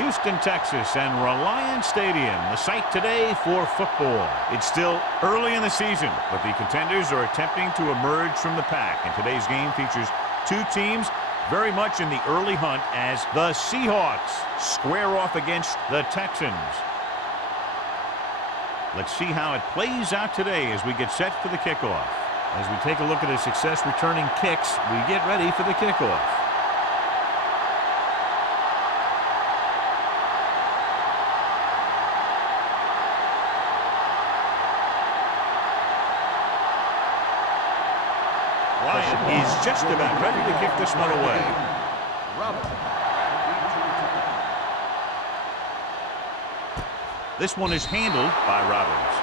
Houston, Texas, and Reliance Stadium, the site today for football. It's still early in the season, but the contenders are attempting to emerge from the pack. And today's game features two teams very much in the early hunt as the Seahawks square off against the Texans. Let's see how it plays out today as we get set for the kickoff. As we take a look at his success returning kicks, we get ready for the kickoff. Ryan is just about ready to kick this one away. This one is handled by Robbins.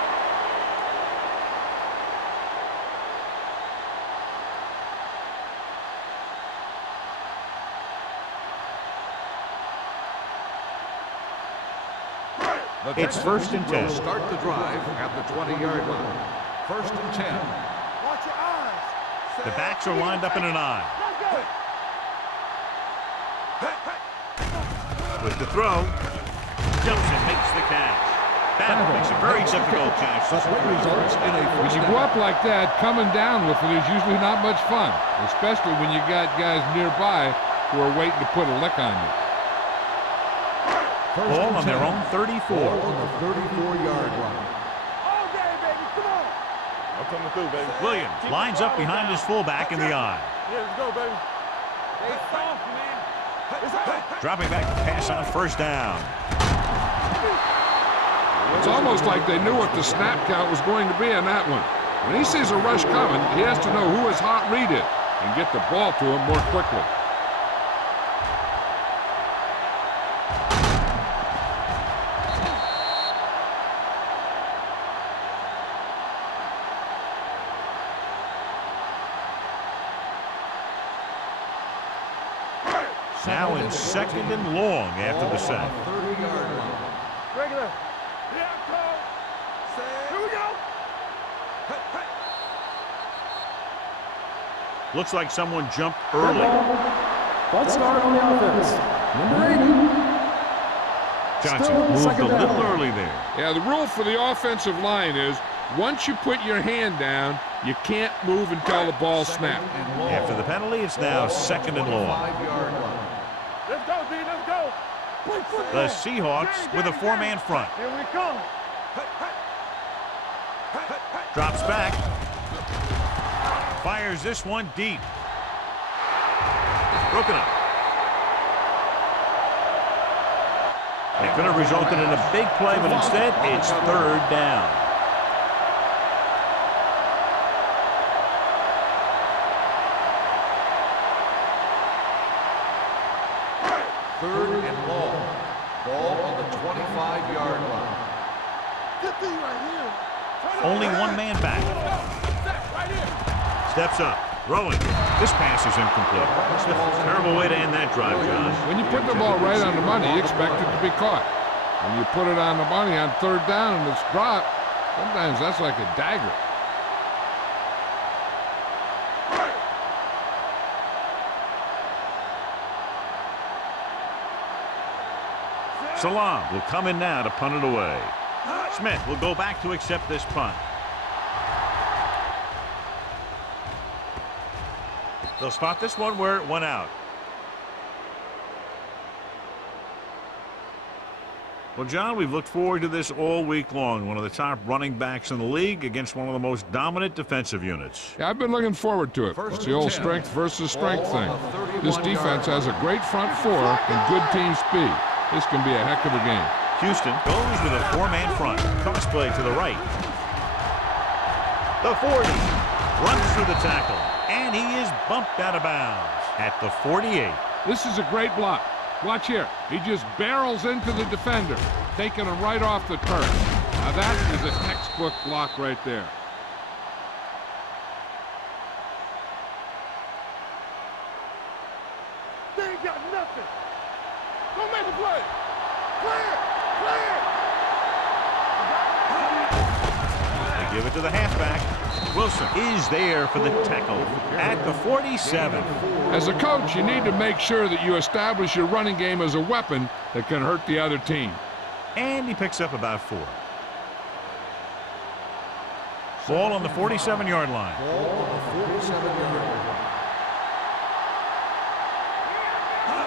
It's 1st and 10. Start the drive at the 20-yard line. 1st and 10. Watch your eyes. The backs are lined up in an eye. With the throw, jumps and makes the catch. That makes a very difficult catch. When you go up like that, coming down with it is usually not much fun, especially when you got guys nearby who are waiting to put a lick on you. Ball on their own 34. On the 34-yard line. All day, baby. Come on. I'm coming through, baby. Williams lines up behind his fullback in the eye. Yeah, let's go, baby. Stay soft, man. Dropping back to pass on 1st down. It's almost like they knew what the snap count was going to be on that one. When he sees a rush coming, he has to know who his hot read is and get the ball to him more quickly. Now in 2nd and long after the sack. 30-yard line. Regular. Yeah, coach. Here we go. Looks like someone jumped early. False start on the offense. Number 80. Johnson Still moved second a little down. early there. Yeah, the rule for the offensive line is once you put your hand down, you can't move until the ball snaps. After the penalty, it's now 2nd and long. 5-yard line. Let's go, D. Let's go. Play football. The Seahawks with a 4-man front. Here we come. Drops back. Fires this one deep. Broken up. It could have resulted in a big play, but instead it's 3rd down. Third and long. Ball on the 25-yard line. Good thing right here. Only one man back. Right here. Steps up. Throwing. This pass is incomplete. Terrible way to end that drive, John. When you put the ball right on the money, you expect it to be caught. When you put it on the money on 3rd down and it's dropped, sometimes that's like a dagger. Salam will come in now to punt it away. Smith will go back to accept this punt. They'll spot this one where it went out. Well, John, we've looked forward to this all week long. One of the top running backs in the league against one of the most dominant defensive units. Yeah, I've been looking forward to it. It's the old strength versus strength thing. This defense has a great front four and good team speed. This can be a heck of a game. Houston goes with a 4-man front. Cross play to the right. The 40 runs through the tackle, and he is bumped out of bounds at the 48. This is a great block. Watch here. He just barrels into the defender, taking him right off the turf. Now that is a textbook block right there. They ain't got nothing. Don't make a play. Play it. Play it. They give it to the halfback. Wilson is there for the tackle at the 47. As a coach, you need to make sure that you establish your running game as a weapon that can hurt the other team. And he picks up about 4. Ball on the 47-yard line. Ball on the 47-yard line.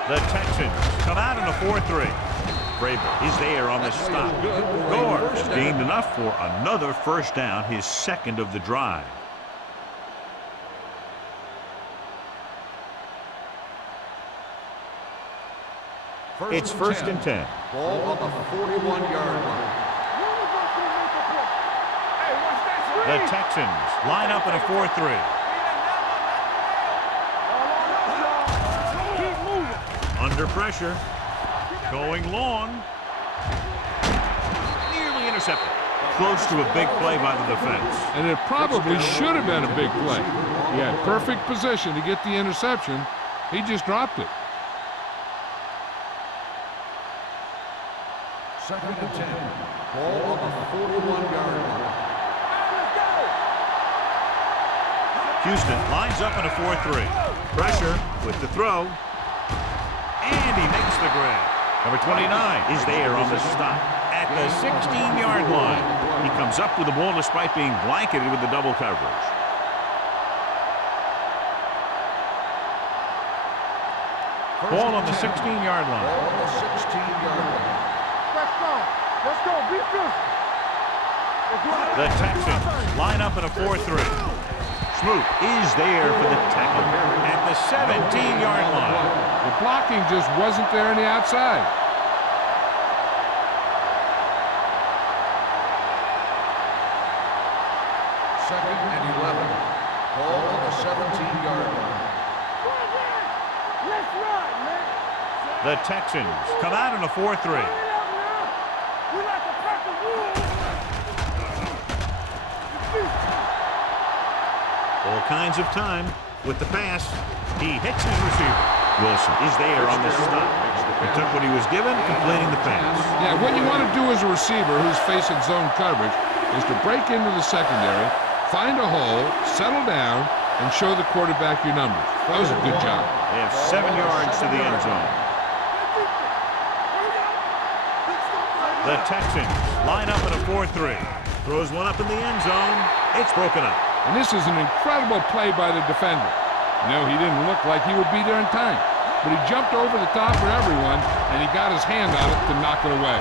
The Texans come out in a 4-3. Vrabel is there on the stop. Gore has gained enough for another first down, his second of the drive. It's first and 10. Ball on the 41-yard line. The Texans line up in a 4-3. Under pressure. Going long. Nearly intercepted. Close to a big play by the defense. And it probably should have been a big play. He had perfect position to get the interception. He just dropped it. Second and 10. Ball on the 41-yard line. Houston lines up in a 4-3. Pressure with the throw. And he makes the grab. Number 29 is there on the stop at the 16-yard line. He comes up with the ball despite being blanketed with the double coverage. Ball on the 16-yard line. Ball on the 16-yard line. Let's go. Let's go. Be physical. The Texans line up in a 4-3. Smoot is there for the tackle at the 17-yard line. The blocking just wasn't there on the outside. Second and 11. Ball on the 17-yard line. Let's run, man. The Texans come out in a 4-3. We like to practice rules. All kinds of time with the pass. He hits his receiver. Wilson is there on the stop. He took what he was given, completing the pass. Yeah, what you want to do as a receiver who's facing zone coverage is to break into the secondary, find a hole, settle down, and show the quarterback your numbers. That was a good job. They have 7 yards to the end zone. The Texans line up in a 4-3. Throws one up in the end zone. It's broken up. And this is an incredible play by the defender. No, he didn't look like he would be there in time, but he jumped over the top of everyone, and he got his hand on it to knock it away.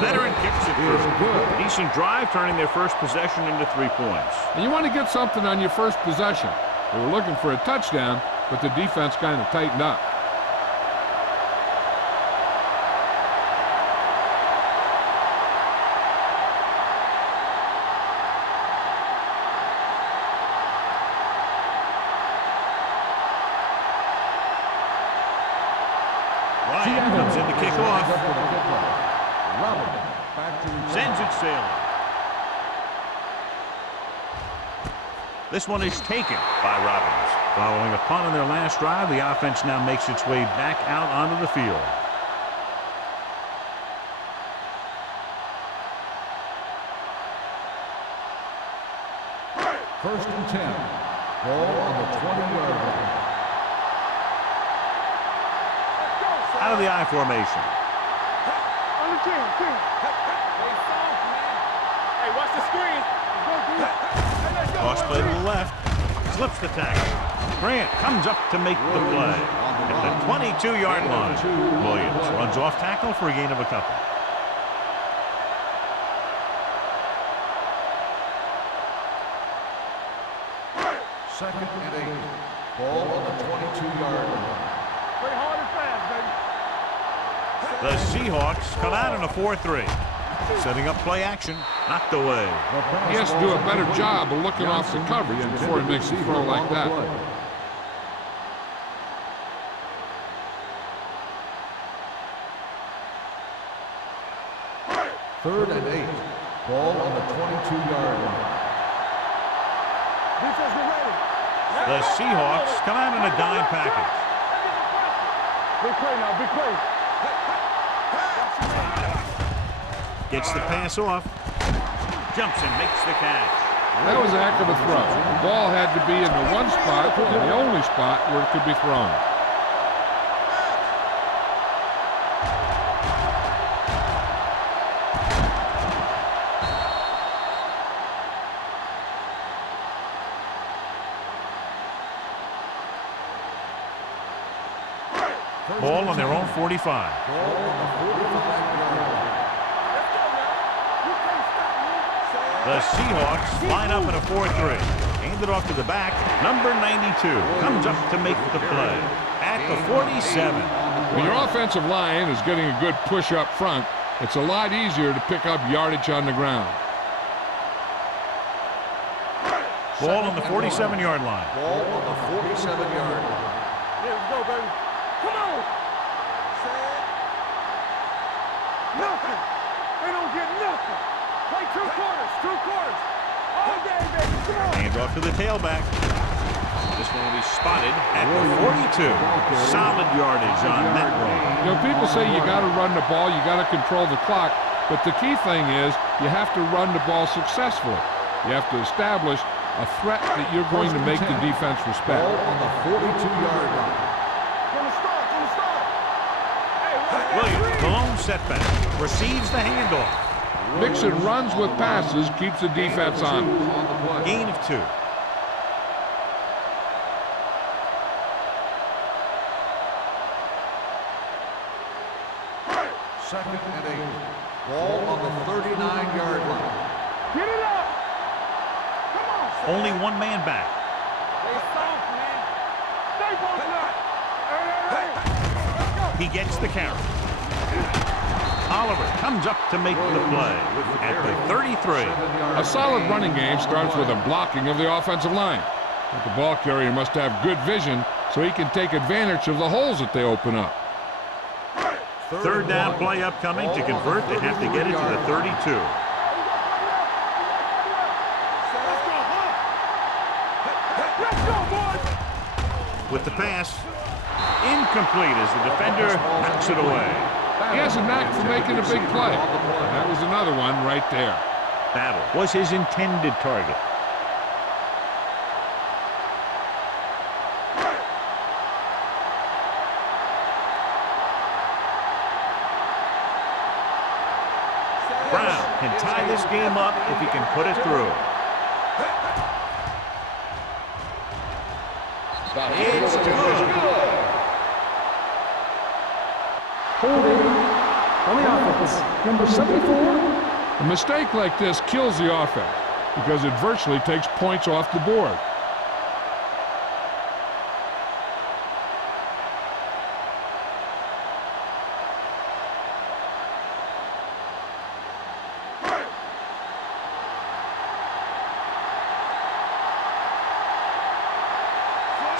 Veteran kicks it through. Decent drive, turning their first possession into 3 points. And you want to get something on your first possession. They were looking for a touchdown, but the defense kind of tightened up. Ryan comes in to kick off. Sends it sailing. This one is taken by Robbins. Following a punt on their last drive, the offense now makes its way back out onto the field. First and 10. Ball on the 20-yard line. Out of the I formation. On the team. Hey, soft, man. Hey, watch the screen. Cross play to the left. Slips the tackle. Grant comes up to make the play. At the 22-yard line. Williams runs off tackle for a gain of a couple. Second and 8. Ball on the 22-yard line. Play hard and fast, baby. The Seahawks come out in a 4-3. Setting up play action. Knocked away. He has to do a better job of looking off the coverage before he makes a throw like that. Third and 8. Ball on the 22-yard line. Defense, get ready. The Seahawks come out in a dime package. Big play now, big play. Gets the pass off. Jumps and makes the catch. That was a heck of a throw. The ball had to be in the one spot and the only spot where it could be thrown. Ball on their own 45. Ball on the 45-yard line. The Seahawks line up in a 4-3. Hand it off to the back. Number 92 comes up to make the play at the 47. When your offensive line is getting a good push up front, it's a lot easier to pick up yardage on the ground. Ball on the 47-yard line. Ball on the 47-yard line. Yeah, let's go, baby. Come on. Nothing. They don't get nothing. Play 2 quarters, 2 quarters. All day, baby. Come on. Hand off to the tailback. This one will be spotted at the 42. Solid yardage on that run. You know, people say you got to run the ball, you got to control the clock, but the key thing is you have to run the ball successfully. You have to establish a threat that you're going to make the defense respect. Ball on the 42-yard line. Gonna start, gonna start. Hey, Williams, the lone setback, receives the handoff. Mixing runs with passes keeps the defense on. Gain of 2. Second and 8. Ball on the 39-yard line. Get it up. Come on. Only one man back. Stay soft, man. Stay posted up. Hey. Let's go. He gets the carry. Oliver comes up to make the play at the 33. A solid running game starts with a blocking of the offensive line. But the ball carrier must have good vision so he can take advantage of the holes that they open up. Third down play upcoming. To convert, they have to get it to the 32. Let's go, boys. With the pass, incomplete as the defender knocks it away. He has a knack for making a big play. And that was another one right there. Battle was his intended target. Brown can tie this game up if he can put it through. It's good. Holding on the offense. Number 74. A mistake like this kills the offense because it virtually takes points off the board.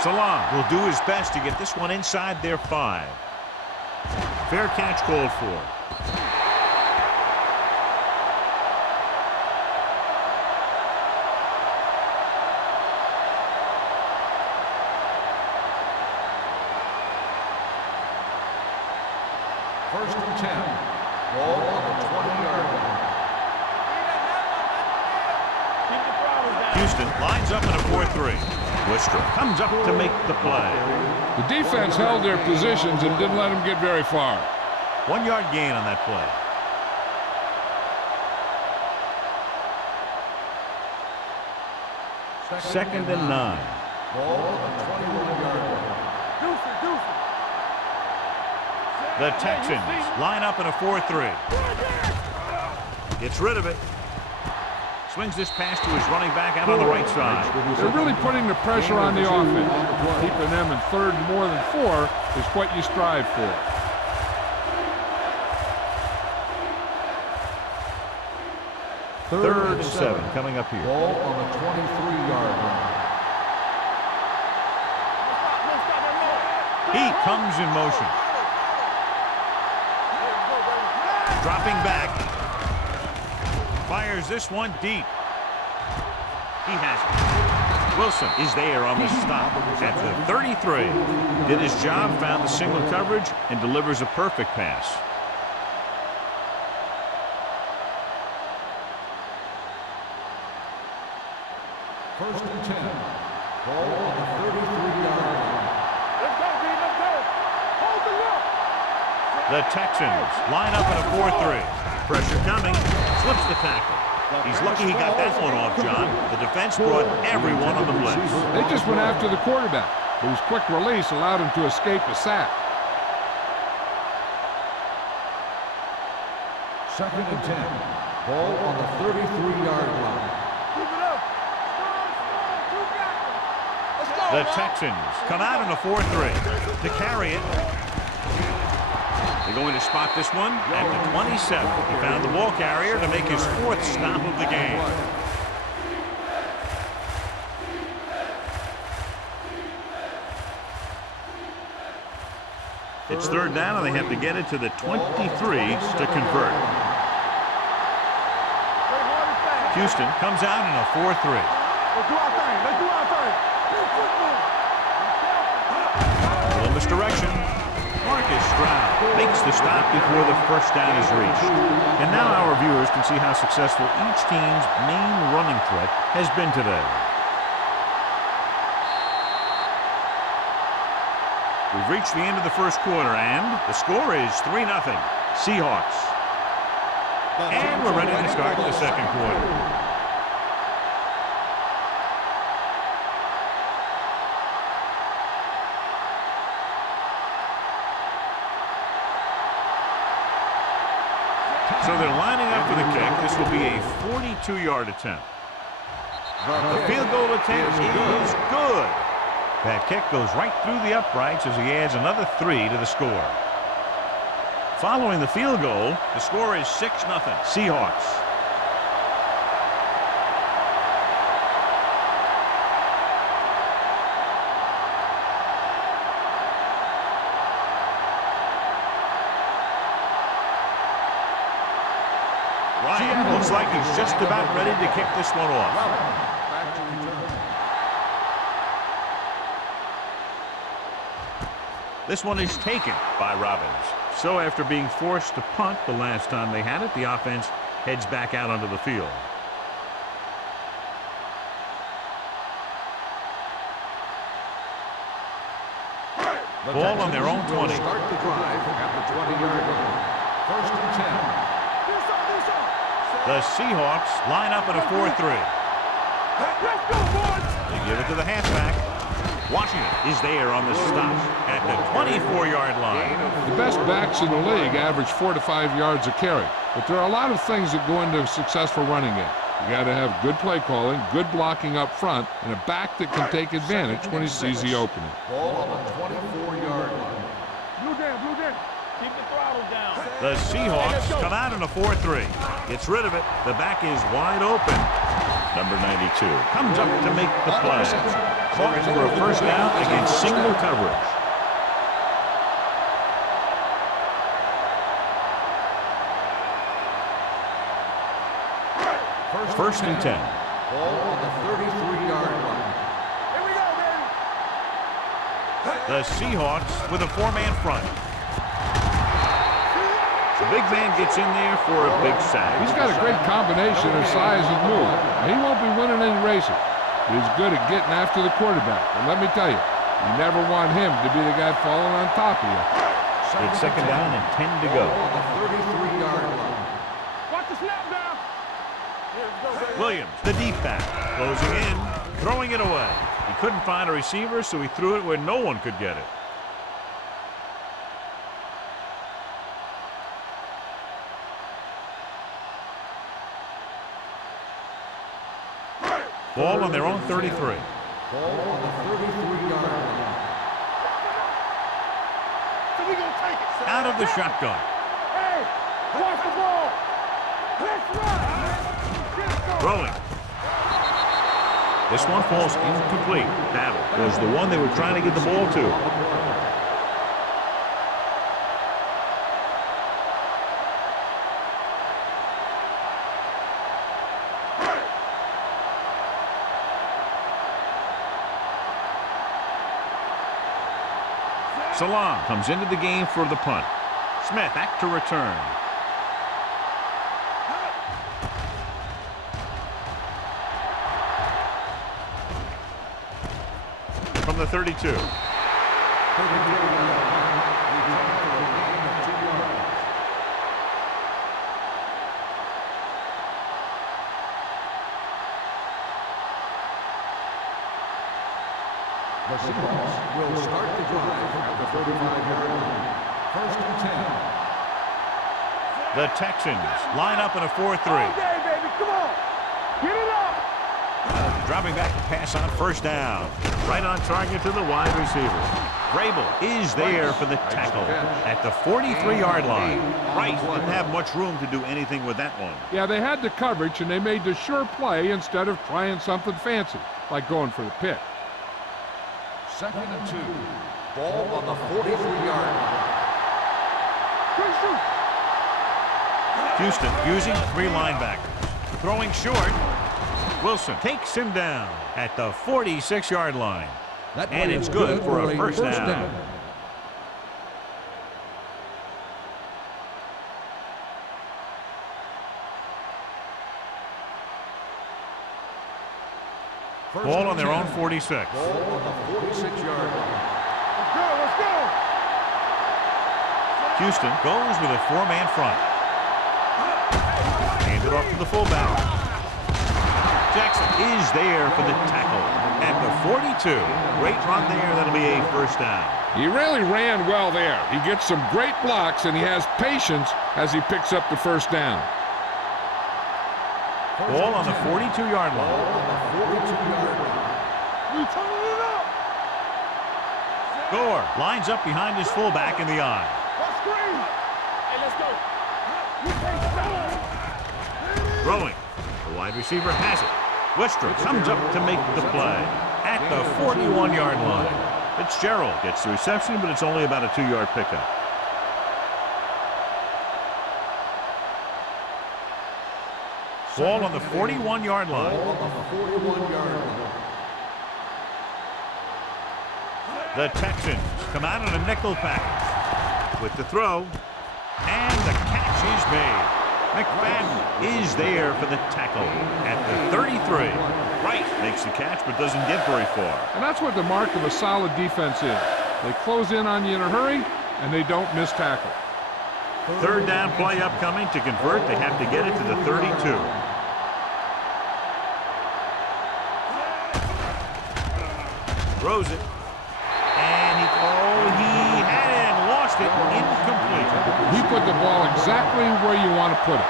Salam will do his best to get this one inside their 5. Fair catch called for. First and 10. Ball on the 20-yard line. Houston lines up in a 4-3. Wistra comes up to make the play. The defense held their positions and didn't let them get very far. 1 yard gain on that play. Second and 9. Ball on the 21-yard line. The Texans line up in a 4-3. Gets rid of it. Swings this pass to his running back out on the right side. They're really putting the pressure on the offense. Keeping them in third and more than 4 is what you strive for. Third and 7 coming up here. Ball on the 23-yard line. He comes in motion. Dropping back. Fires this one deep. He has it. Wilson is there on the stop at the 33. Did his job, found the single coverage, and delivers a perfect pass. First and 10. Ball on the 33-yard line. Let's go, D. Let's go. Hold the look. The Texans line up in a 4-3. Pressure coming. Slips the tackle. He's lucky he got that one off, John. The defense brought everyone on the blitz. They just went after the quarterback, whose quick release allowed him to escape a sack. Second and 10. Ball on the 33-yard line. Keep it up. Strong. Two back. The Texans come out in a 4-3 to carry it. They're going to spot this one at the 27. He found the ball carrier to make his 4th stop of the game. It's third down, and they have to get it to the 23 to convert. Houston comes out in a 4-3. Let's do our thing. Let's do our thing. Big football. Little misdirection. Marcus Stroud makes the stop before the first down is reached. And now our viewers can see how successful each team's main running threat has been today. We've reached the end of the first quarter, and the score is 3-0. Seahawks. And we're ready to start the second quarter. So they're lining up for the kick. This will be a 42-yard attempt. The field goal attempt is good. That kick goes right through the uprights as he adds another 3 to the score. Following the field goal, the score is 6-0. Seahawks. Ryan looks like he's just about ready to kick this one off. Back to return. This one is taken by Robbins. So after being forced to punt the last time they had it, the offense heads back out onto the field. Ball on their own 20. Start the drive at the 20-yard line. First and 10. The Seahawks line up in a 4-3. Let's go, boys. They give it to the halfback. Washington is there on the stop at the 24-yard line. The best backs in the league average 4 to 5 yards a carry, but there are a lot of things that go into a successful running game. You got to have good play calling, good blocking up front, and a back that can take advantage when he sees the opening. Ball on the 24-yard line. Blue down. Keep the throttle down. The Seahawks come out in a 4-3. Gets rid of it. The back is wide open. Number 92 comes up to make the play. Caught for a first down against single coverage. First and 10. Ball on the 33-yard line. Here we go, baby. The Seahawks with a 4-man front. The big man gets in there for a big sack. He's got a great combination of size and move. He won't be winning any races, but he's good at getting after the quarterback. And let me tell you, you never want him to be the guy falling on top of you. It's second down and 10 to go. On the 33-yard line. Watch the snap down. Williams, the deep back, closing in, throwing it away. He couldn't find a receiver, so he threw it where no one could get it. Ball on their own 33. Ball on the 33-yard line. So we gonna take it. Out of the shotgun. Hey, watch the ball. Let's run. Throwing. This one falls incomplete. Battle was the one they were trying to get the ball to. Salam comes into the game for the punt. Smith back to return. From the 32. The Seahawks will start the drive at the 35-yard line. 1st and 10. The Texans line up in a 4-3. All day, baby. Come on. Get it up. Dropping back to pass on 1st down. Right on target to the wide receiver. Vrabel is there for the tackle at the 43-yard line. Rice didn't have much room to do anything with that one. Yeah, they had the coverage, and they made the sure play instead of trying something fancy, like going for the pick. 2nd and 2. Ball on the 43-yard line. Houston using 3 linebackers. Throwing short. Wilson takes him down at the 46-yard line. And it's good for a first down. Ball on their own 46. Ball on the 46-yard line. Let's go. Houston goes with a 4-man front. Hand it off to the fullback. Jackson is there for the tackle at the 42. Great run there. That'll be a first down. He really ran well there. He gets some great blocks, and he has patience as he picks up the first down. Ball on the 42-yard Ball line. on the 42-yard line. We turning it up. Gore lines up behind his fullback in the eye. Let's screen. Hey, let's go. You can't stop. Throwing. The wide receiver has it. Westbrook comes up to make the play at the 41-yard line. Fitzgerald gets the reception, but it's only about a 2-yard pickup. Ball on the 41-yard line. Ball on the 41-yard line. The Texans come out in a nickel package with the throw, and the catch is made. McFadden is there for the tackle at the 33. Wright makes the catch but doesn't get very far. And that's what the mark of a solid defense is. They close in on you in a hurry, and they don't miss tackle. 3rd down play upcoming. To convert, they have to get it to the 32. Throws it. And he had it and lost it. Incomplete. He put the ball exactly where you want to put it.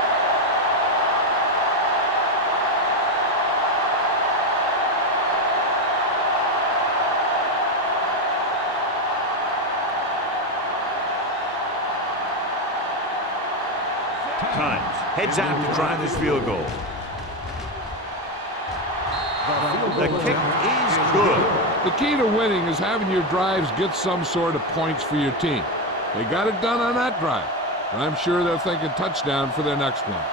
Times heads out to try this field goal. The kick is good. The key to winning is having your drives get some sort of points for your team. They got it done on that drive, and I'm sure they're thinking touchdown for their next one.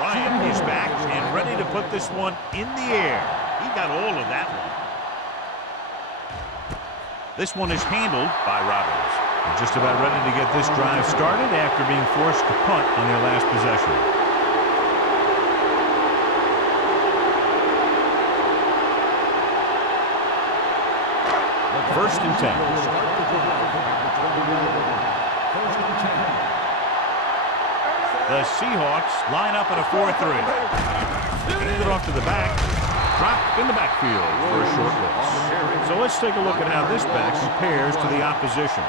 Ryan is back and ready to put this one in the air. He got all of that one. This one is handled by Robbins. They're just about ready to get this drive started after being forced to punt on their last possession. First and 10. The Seahawks line up in a 4-3. Hand it off to the back. Dropped in the backfield for a short loss. So let's take a look at how this back compares to the opposition.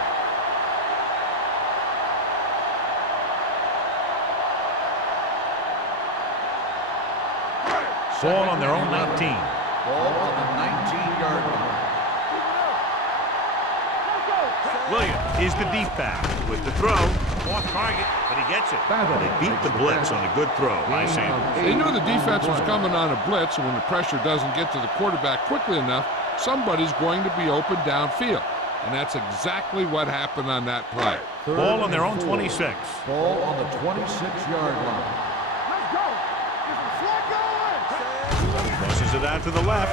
Ball on their own 19. Ball on the 19-yard line. Williams is the deep pass with the throw. Off target, but he gets it. They beat the blitz on a good throw by Sanders. They knew the defense was coming on a blitz, and when the pressure doesn't get to the quarterback quickly enough, somebody's going to be open downfield. And that's exactly what happened on that play. Ball on their own 26. Ball on the 26-yard line. Let's go. Get some slack going. Crosses it out to the left.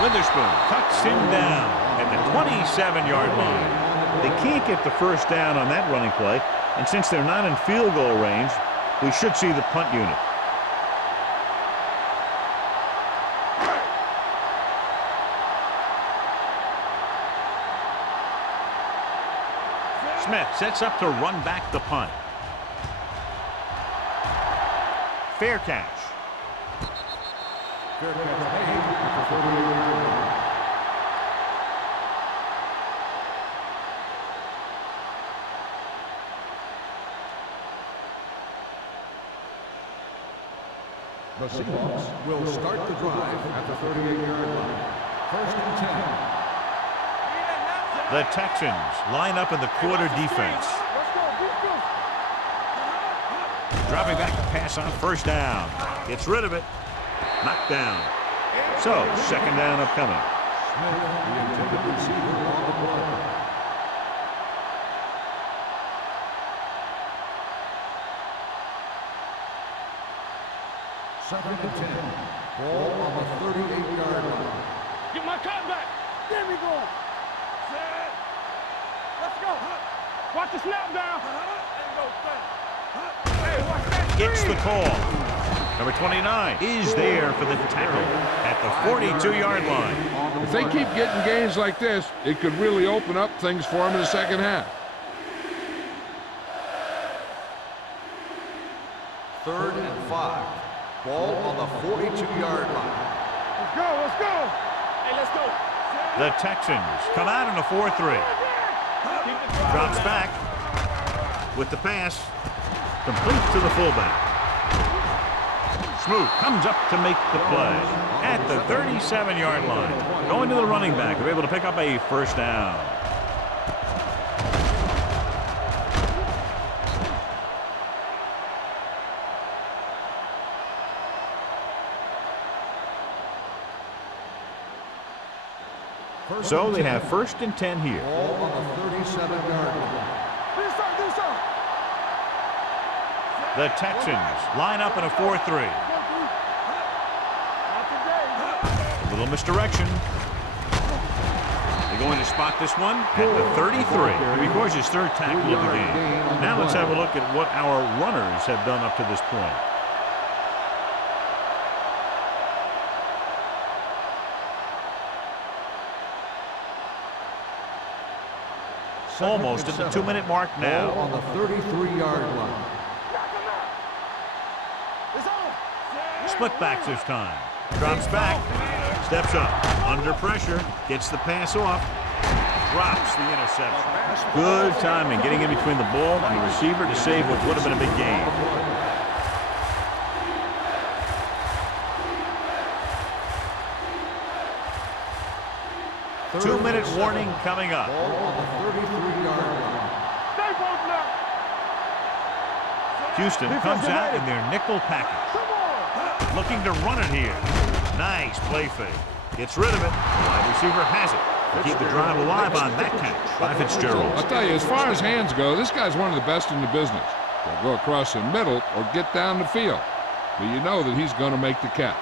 Witherspoon cuts him down at the 27-yard line. They can't get the first down on that running play, and since they're not in field goal range, we should see the punt unit. Smith sets up to run back the punt. Fair catch. The Seahawks will start the drive at the 38-yard line. First and 10. The Texans line up in the quarter defense. Dropping back to pass on first down. Gets rid of it. Knocked down. So, second down upcoming. Smith, the intended receiver on the play. Second and 10. Ball on the 38-yard line. Get my cut back. Get me going. Set. Let's go. Watch the snap down. Hey, watch that. Gets the call. Number 29 is there for the tackle at the 42-yard line. If they keep getting gains like this, it could really open up things for them in the second half. Third and 5. Ball on the 42-yard line. Let's go. Let's go. Hey, let's go. The Texans come out in a 4-3. Drops back with the pass. Complete to the fullback. Smoot comes up to make the play at the 37-yard line. Going to the running back. They're able to pick up a first down. So they have first and 10 here. Ball on the 37-yard line. The Texans line up in a 4-3. A little misdirection. They're going to spot this one at the 33. It records his third tackle of the game. Now let's have a look at what our runners have done up to this point. Almost at the 2-minute mark now. Ball on the 33-yard line. Split backs this time. Drops back. Steps up. Under pressure. Gets the pass off. Drops the interception. Good timing getting in between the ball and the receiver to save what would have been a big game. Two-minute warning coming up. Ball on the 33-yard line. Houston comes out in their nickel package. Looking to run it here. Nice play fake. Gets rid of it. The wide receiver has it. To keep the drive alive on that catch by Fitzgerald. I'll tell you, as far as hands go, this guy's one of the best in the business. He'll go across the middle or get down the field. But you know that he's going to make the catch.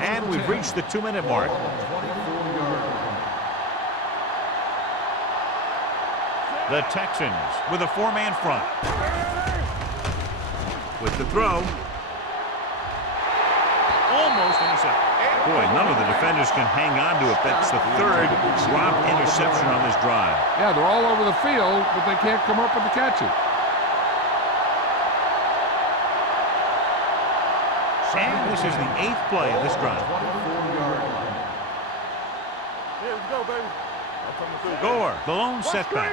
And we've reached the 2-minute mark. The Texans with a 4-man front. With the throw. Almost intercepted. Boy, none of the defenders can hang on to it. That's the third dropped interception on this drive. Yeah, they're all over the field, but they can't come up with the catches. And this is the 8th play of this drive. 24-yard line. Yeah, let's go, baby. I'm coming through. Gore, the lone setback.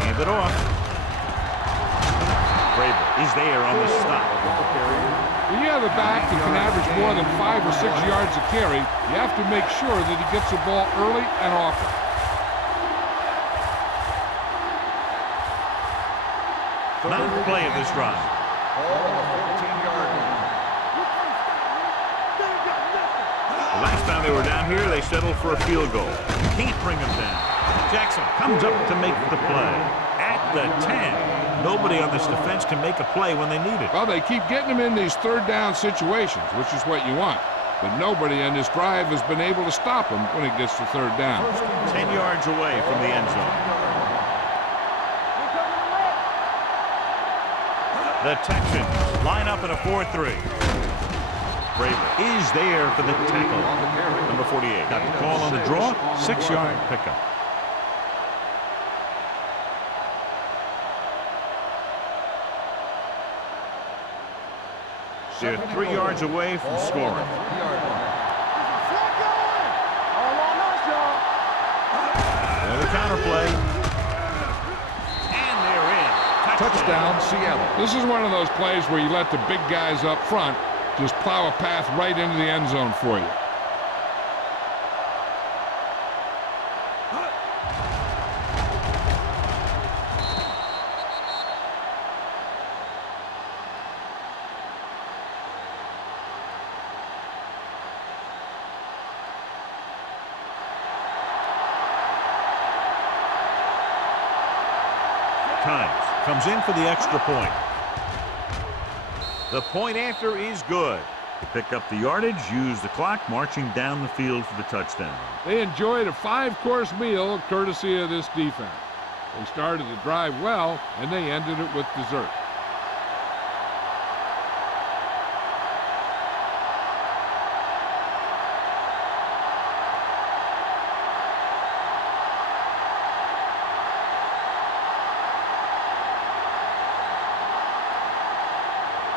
Hand it off. Vrabel is there on the stop. When you have a back that can average more than 5 or 6 yards a carry, you have to make sure that he gets the ball early and often. Ninth play of this drive. Ball on the 14-yard line. The last time they were down here, they settled for a field goal. Can't bring them down. Jackson comes up to make the play. At the 10. Nobody on this defense can make a play when they need it. Well, they keep getting him in these third down situations, which is what you want. But nobody on this drive has been able to stop him when it gets to third down. 10 yards away from the end zone. The Texans line up in a 4-3. Vrabel is there for the tackle. Number 48 got the call on the draw. 6-yard pickup. They're 3 yards away from scoring. The counter play. And they're in. Touchdown, Seattle. This is one of those plays where you let the big guys up front just plow a path right into the end zone for you. Times comes in for the extra point. The point after is good. To pick up the yardage, use the clock, marching down the field for the touchdown. They enjoyed a 5-course meal courtesy of this defense. They started the drive well, and they ended it with dessert.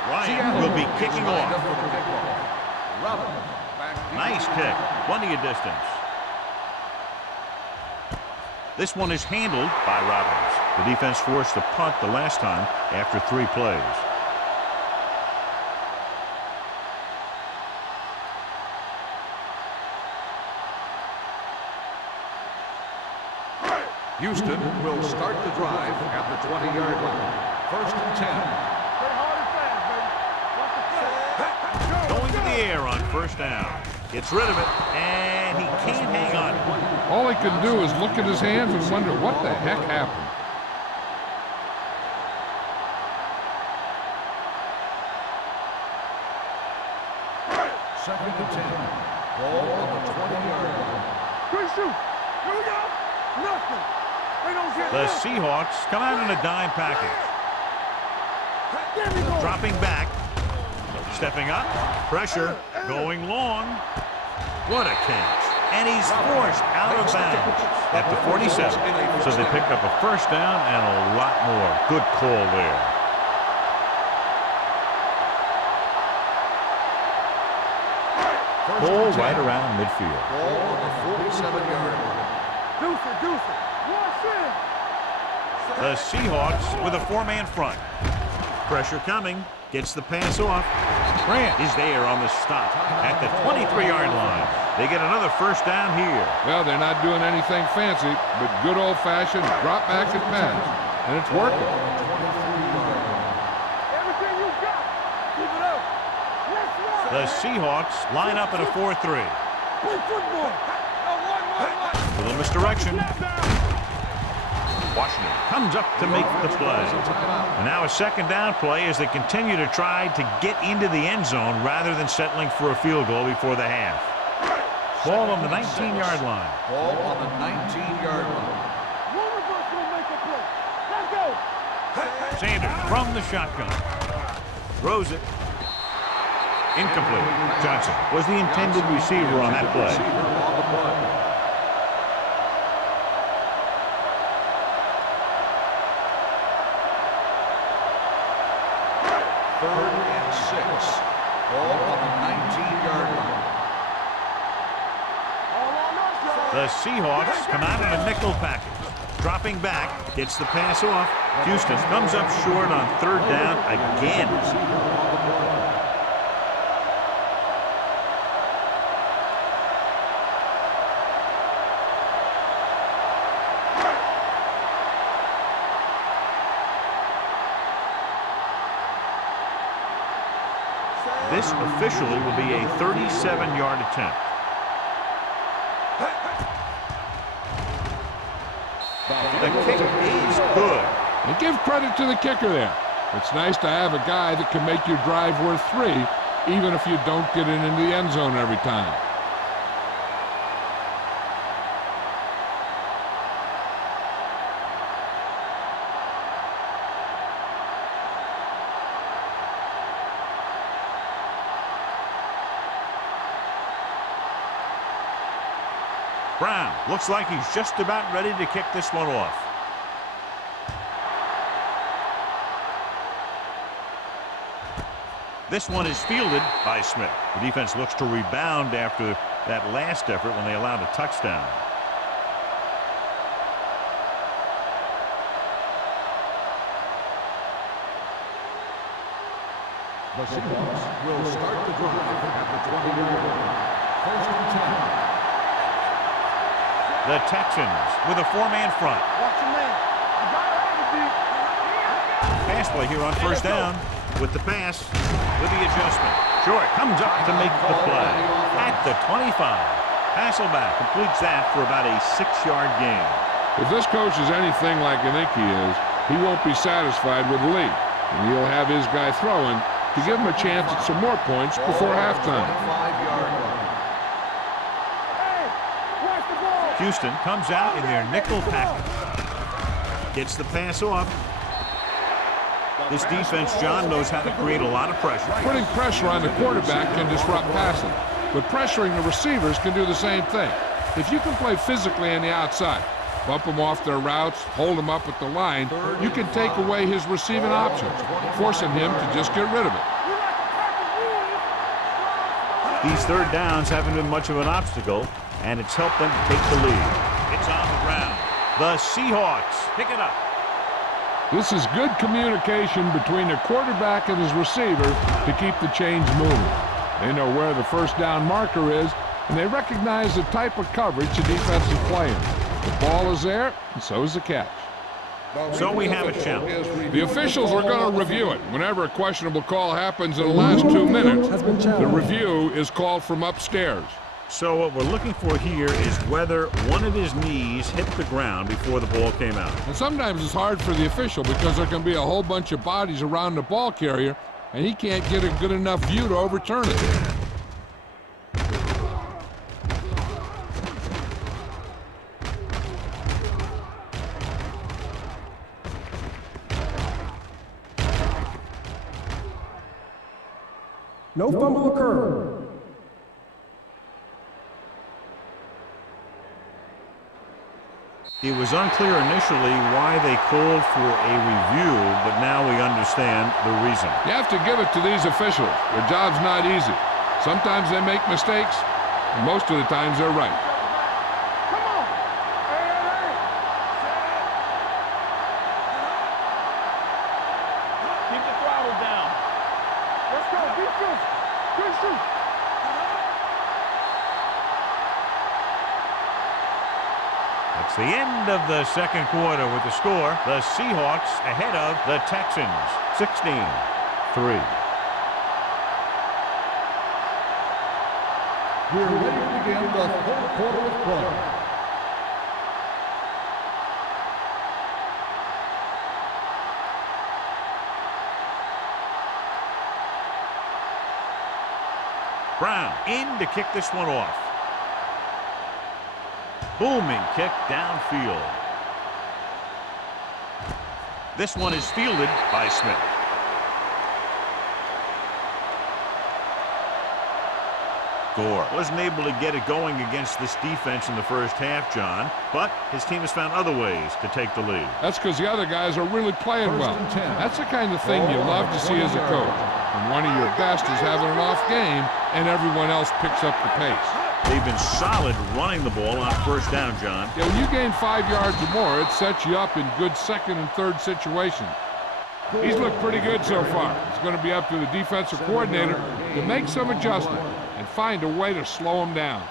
Ryan will be kicking off. Nice kick. Plenty of distance. This one is handled by Robbins. The defense forced a punt the last time after 3 plays. Houston will start the drive at the 20-yard line. 1st and 10. Going to the air on 1st down. Gets rid of it, and he can't hang on to it. All he can do is look at his hands and wonder what the heck happened. Second and 10. Ball on the 20-yard line. Good shoot. Here we go. Nothing. They don't get The nothing. Seahawks come out in a dime package. There we go. Dropping back. Stepping up. Pressure. Going long. What a catch. And he's forced out of bounds at the 47. So they pick up a 1st down and a lot more. Good call there. Ball right around midfield. Ball on the 47-yard line. Deuce it. Watch it. The Seahawks with a 4-man front. Pressure coming. Gets the pass off. Grant is there on the stop at the 23-yard line. They get another 1st down here. Well, they're not doing anything fancy, but good old-fashioned drop back and pass. And it's working. Everything you got. Keep it up. Let's rock. The Seahawks line up in a 4-3. Play football. Little misdirection. Washington comes up to make the play. And now a 2nd down play as they continue to try to get into the end zone rather than settling for a field goal before the half. Ball on the 19-yard line. Ball on the 19-yard line. One of us will make a play. Let's go. Sanders from the shotgun. Throws it. Incomplete. Johnson was the intended receiver on that play. Receiver on the play. The Seahawks come out in a nickel package. Dropping back, gets the pass off. Houston comes up short on third down again. This officially will be a 37-yard attempt. The kick is good. And give credit to the kicker there. It's nice to have a guy that can make your drive worth 3, even if you don't get it into the end zone every time. Brown looks like he's just about ready to kick this one off. This one is fielded by Smith. The defense looks to rebound after that last effort when they allowed a touchdown. The Seahawks will start the drive at the 20-yard line. First and 10. The Texans with a 4-man front. Watch your man. You gotta have it, D. Pass play here on first down with the pass, with the adjustment. Short comes up to make the play at the 25. Hasselback completes that for about a 6-yard gain. If this coach is anything like I think he is, he won't be satisfied with the lead. And he'll have his guy throwing to give him a chance at some more points before halftime. 25-yard line. Houston comes out in their nickel package. Gets the pass off. This defense, John, knows how to create a lot of pressure. Putting pressure on the quarterback can disrupt passing, but pressuring the receivers can do the same thing. If you can play physically on the outside, bump them off their routes, hold them up at the line, you can take away his receiving options, forcing him to just get rid of it. These third downs haven't been much of an obstacle, and it's helped them to take the lead. It's on the ground. The Seahawks pick it up. This is good communication between the quarterback and his receiver to keep the chains moving. They know where the first down marker is, and they recognize the type of coverage the defense is playing. The ball is there, and so is the catch. So we have a challenge. The officials are going to review it. Whenever a questionable call happens in the last 2 minutes, the review is called from upstairs. So what we're looking for here is whether one of his knees hit the ground before the ball came out. And sometimes it's hard for the official because there can be a whole bunch of bodies around the ball carrier, and he can't get a good enough view to overturn it. No fumble occurred. It was unclear initially why they called for a review, but now we understand the reason. You have to give it to these officials. Their job's not easy. Sometimes they make mistakes, and most of the times they're right. Come on. Hey. Keep the throttle down. Let's go. Defense. Good shoot. It's the end of the second quarter with the score. The Seahawks ahead of the Texans, 16-3. We're ready to begin the third quarter of play. Brown in to kick this one off. Booming kick downfield. This one is fielded by Smith. Gore wasn't able to get it going against this defense in the first half, John, but his team has found other ways to take the lead. That's because the other guys are really playing well. That's the kind of thing you love to see as a coach. When one of your best is having an off game and everyone else picks up the pace. They've been solid running the ball on first down, John. Yeah, when you gain 5 yards or more, it sets you up in good second and third situations. He's looked pretty good so far. It's going to be up to the defensive coordinator to make some adjustment and find a way to slow him down.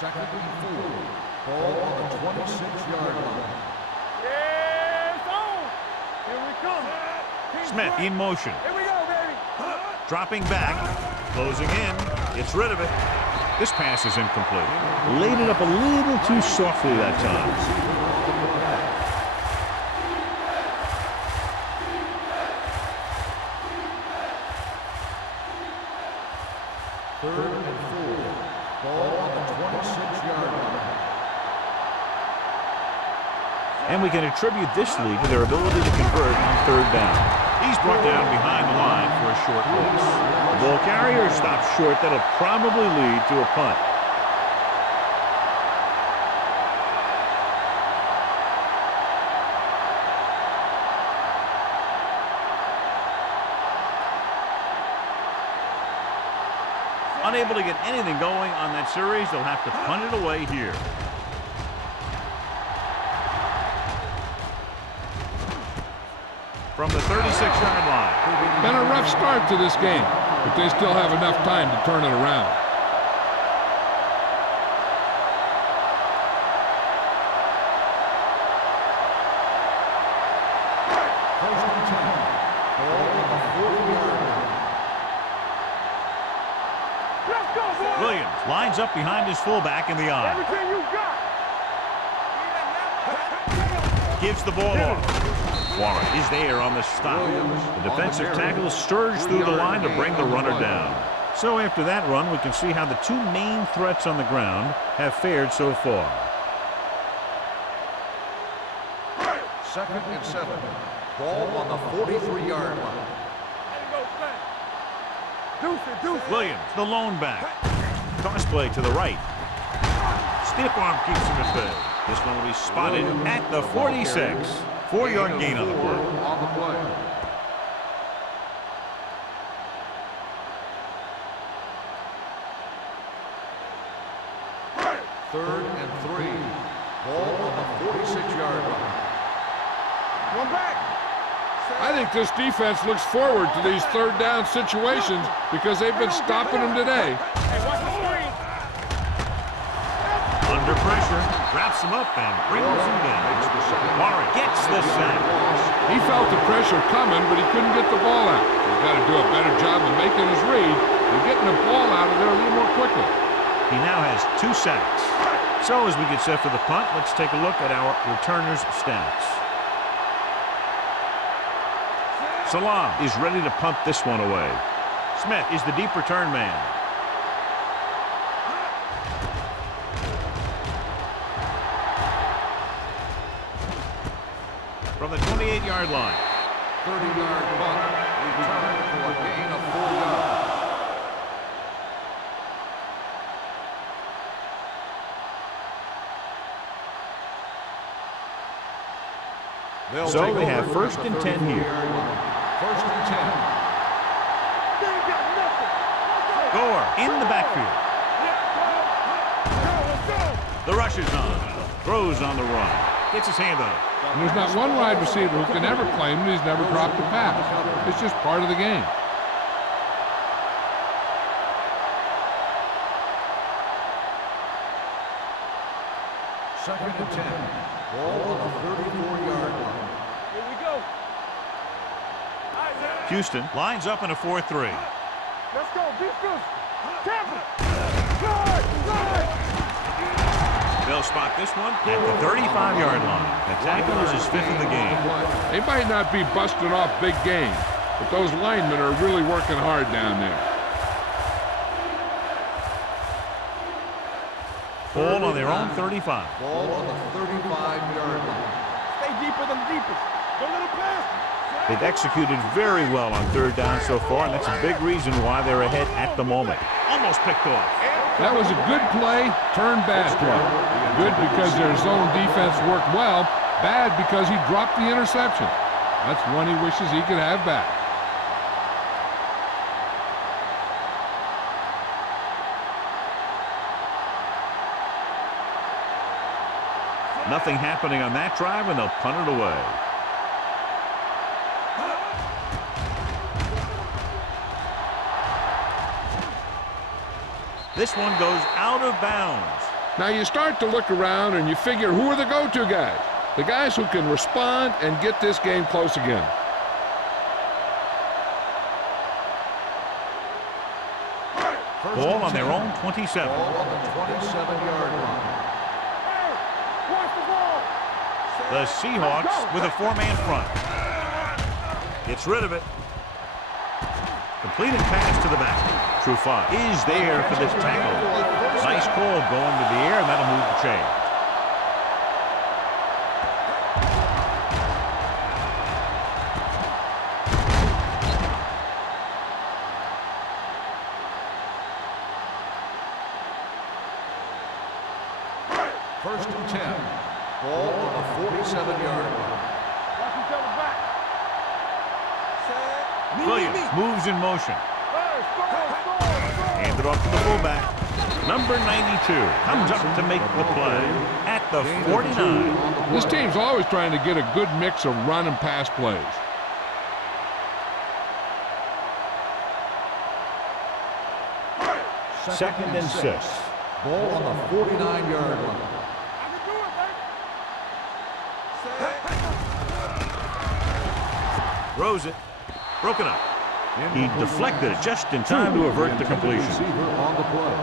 Second and 4. Ball on the 26-yard line. Yeah, it's on. Here we come. Smith in motion. Here we go, baby. Dropping back. Closing in. Gets rid of it. This pass is incomplete. Laid it up a little too softly that time. Third and 4. Ball on the 26-yard line. And we can attribute this lead to their ability to convert on third down. He's brought down behind the line for a short loss. The ball carrier stops short. That'll probably lead to a punt. Unable to get anything going on that series, they'll have to punt it away here. From the 36-yard line. Been a rough start to this game, but they still have enough time to turn it around. First and 10. Ball on the 40-yard line. Let's go, boy. Williams lines up behind his fullback in the eye. Everything you got. Gives the ball off. Warren is there on the stop. The defensive tackle surged through the line to bring the runner down. So after that run, we can see how the two main threats on the ground have fared so far. Second and 7. Ball on the 43-yard line. Deuce. Williams, the lone back. Toss play to the right. Stiff arm keeps him at bay. This one will be spotted at the 46. 4-yard gain on the play. On the play. Third and 3. Ball on the 46-yard line. One back. I think this defense looks forward to these third down situations because they've been stopping them today. Hey, watch the screen. Under pressure, wraps him up and brings him down. Warren gets the sack. He felt the pressure coming, but he couldn't get the ball out. He's got to do a better job of making his read and getting the ball out of there a little more quickly. He now has 2 sacks. So as we get set for the punt, let's take a look at our returners' stats. Salam is ready to punt this one away. Smith is the deep return man. From the 28-yard line. 30-yard punt. Return for a gain of 4 yards. So they have first and 10 here. First and 10. They ain't got nothing. Gore in the backfield. Let's go. The rush is on. Throws on the run. Gets his hand on it. And there's not one wide receiver who can ever claim that he's never dropped a pass. It's just part of the game. Second and 10. Ball on the 34-yard line. Here we go. Houston lines up in a 4-3. Let's go. Be good. Tampa. Good. They'll spot this one at the 35-yard line. The tackle is his 5th of the game. They might not be busting off big games, but those linemen are really working hard down there. Ball on their own 35. Ball on the 35-yard line. Stay deeper than the deepest. Don't let him pass. They've executed very well on third down so far, and that's a big reason why they're ahead at the moment. Almost picked off. That was a good play, turned bad play. Good because their zone defense worked well, bad because he dropped the interception. That's one he wishes he could have back. Nothing happening on that drive, and they'll punt it away. This one goes out of bounds. Now you start to look around and you figure, who are the go-to guys? The guys who can respond and get this game close again. Ball on their own 27. Ball on the 27-yard line. Hey, watch the ball. The Seahawks with a four-man front. Gets rid of it. Completed pass to the back. Trufant is there for this tackle. Nice call going to the air, and that'll move the chain. First and 10. Ball on the 47-yard line. Watch each other back. Williams moves in motion. Hey, score. Handed off to the fullback. Number 92 comes up to make the play at the 49. This team's always trying to get a good mix of run and pass plays. Second and 6. Ball on the 49-yard line. I can do it, baby. Throws it. Broken up. He deflected it just in time to avert the completion. Receiver on the play.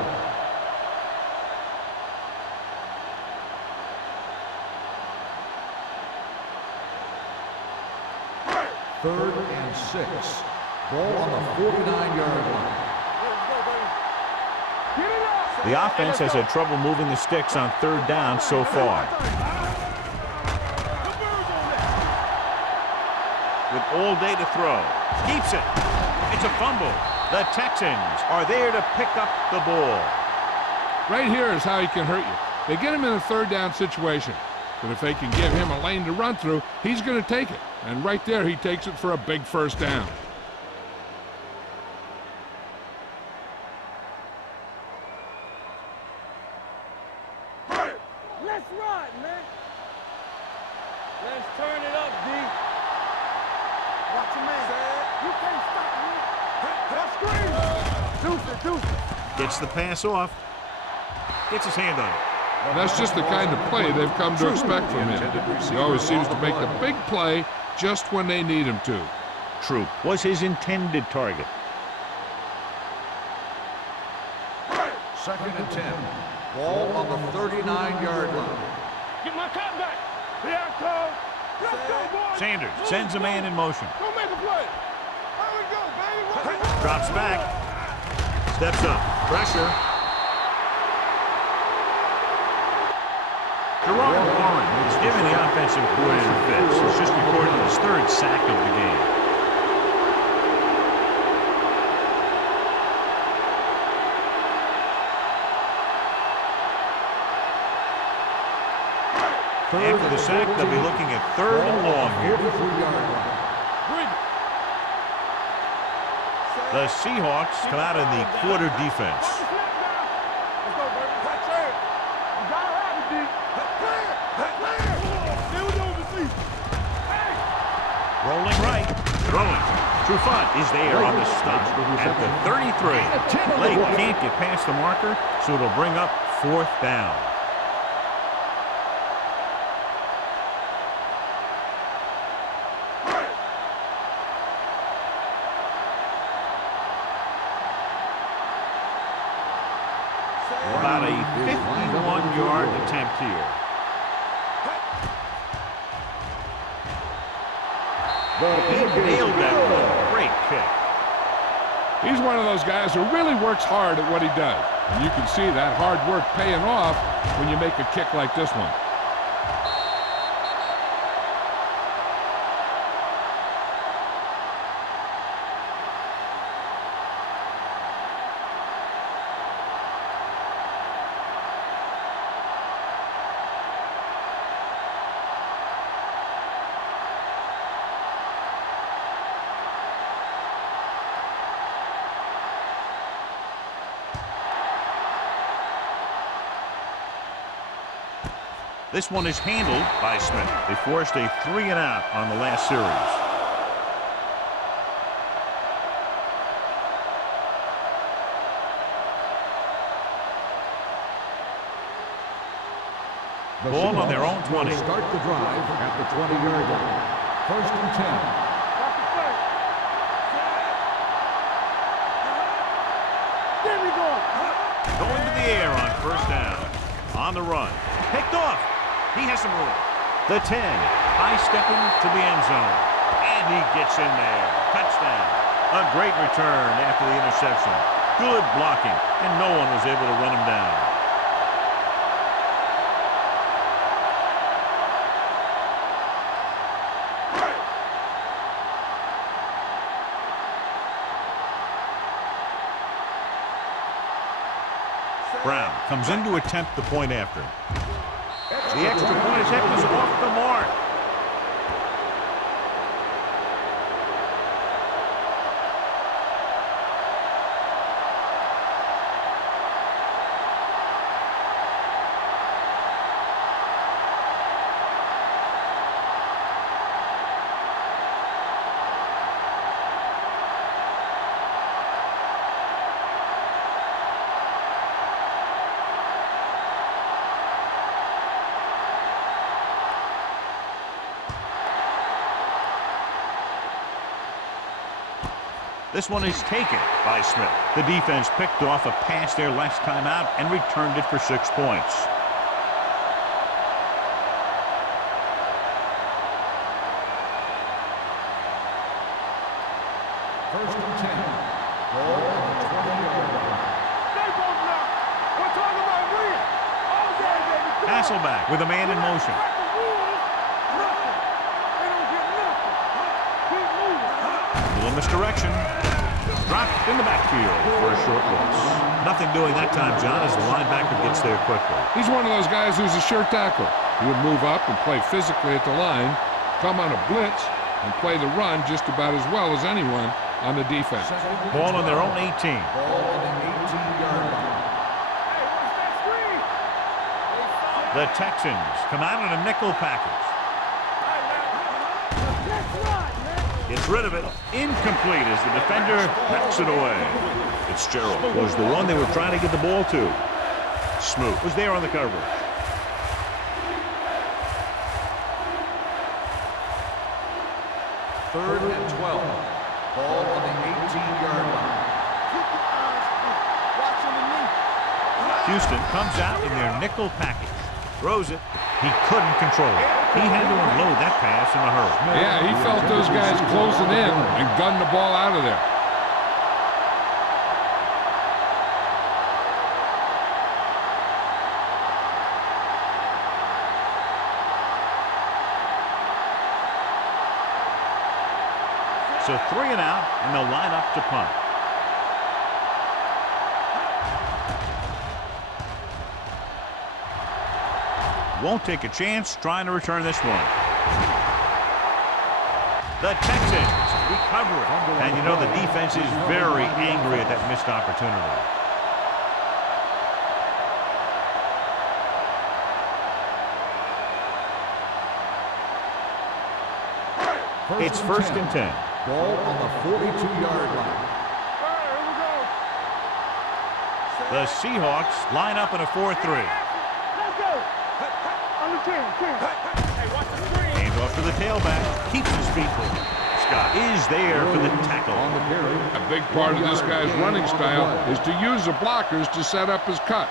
Third and 6. Ball on the 49-yard line. Get it up. The offense has had trouble moving the sticks on third down so far. With all day to throw. Keeps it. It's a fumble. The Texans are there to pick up the ball. Right here is how he can hurt you. They get him in a third down situation. But if they can give him a lane to run through, he's going to take it. And right there, he takes it for a big first down. Let's ride, man. Let's turn it up, D. Watch your man. You can't stop me. Let's scream. Deuce it. Gets the pass off. Gets his hand on it. That's just the kind of play they've come to expect from him. He always seems to make the big play just when they need him to. Troop was his intended target. Second and 10. Ball on the 39-yard line. Get my cut back. Here I come. Let's go, boys. Sanders sends a man in motion. Go make a play. Here we go, baby. Drops back. Steps up. Pressure. Gerard Warren is giving the offensive coordinator fits. He's just recorded his third sack of the game. After the sack, they'll be looking at third and long here. 43-yard line. The Seahawks come out in the quarter defense. Let's go, baby. That's it. You gotta have it, D. Clear. Still knows the seat. Hey. Rolling right. Throwing. Trufant is there on the stop at the 33. Lake can't get past the marker, so it'll bring up fourth down. About a 51-yard attempt here. He nailed that one. Great kick. He's one of those guys who really works hard at what he does. And you can see that hard work paying off when you make a kick like this one. This one is handled by Smith. They forced a 3-and-out on the last series. Ball on their own 20. Start the drive at the 20-yard line. 1st and 10. Going to the air on 1st down. On the run. Picked off. He has some room. The 10. High-stepping to the end zone. And he gets in there. Touchdown. A great return after the interception. Good blocking. And no one was able to run him down. Brown comes in to attempt the point after. The extra point attempt is off the mark. This one is taken by Smith. The defense picked off a pass their last time out and returned it for 6 points. First and 10. Ball on the 20-yard line. Hasselback with a man in motion. A little misdirection. Dropped in the backfield for a short loss. Nothing doing that time, John, as the linebacker gets there quickly. He's one of those guys who's a sure tackler. He would move up and play physically at the line, come on a blitz, and play the run just about as well as anyone on the defense. Ball on their own 18. Ball on the 18-yard line. The Texans come out in a nickel package. Gets rid of it. Incomplete as the defender knocks it away. Fitzgerald was the one they were trying to get the ball to. Smoot was there on the coverage. Third and 12. Ball on the 18-yard line. Houston comes out in their nickel package. Throws it. He couldn't control it. He had to unload that pass in a hurry. Yeah, he felt those guys closing in and gunned the ball out of there. So 3 and out, and they'll line up to punt. Won't take a chance trying to return this one. The Texans recover it. And you know the defense is very angry at that missed opportunity. It's 1st and 10. Ball on the 42-yard line. The Seahawks line up in a 4-3. Hands off to the tailback. Keeps his feet moving. Scott is there for the tackle. A big part of this guy's running style is to use the blockers to set up his cut.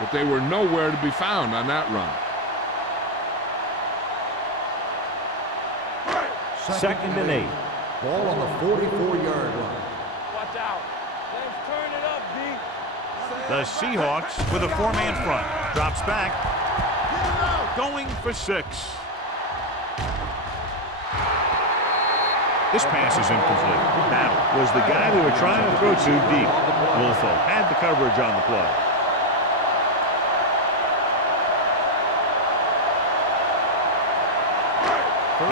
But they were nowhere to be found on that run. 2nd and 8. Ball on the 44-yard line. Watch out. Let's turn it up, D. The Seahawks with a 4-man front. Drops back. Going for 6. This pass is incomplete. That was the guy they were trying to throw to deep. Wolfo had the coverage on the play.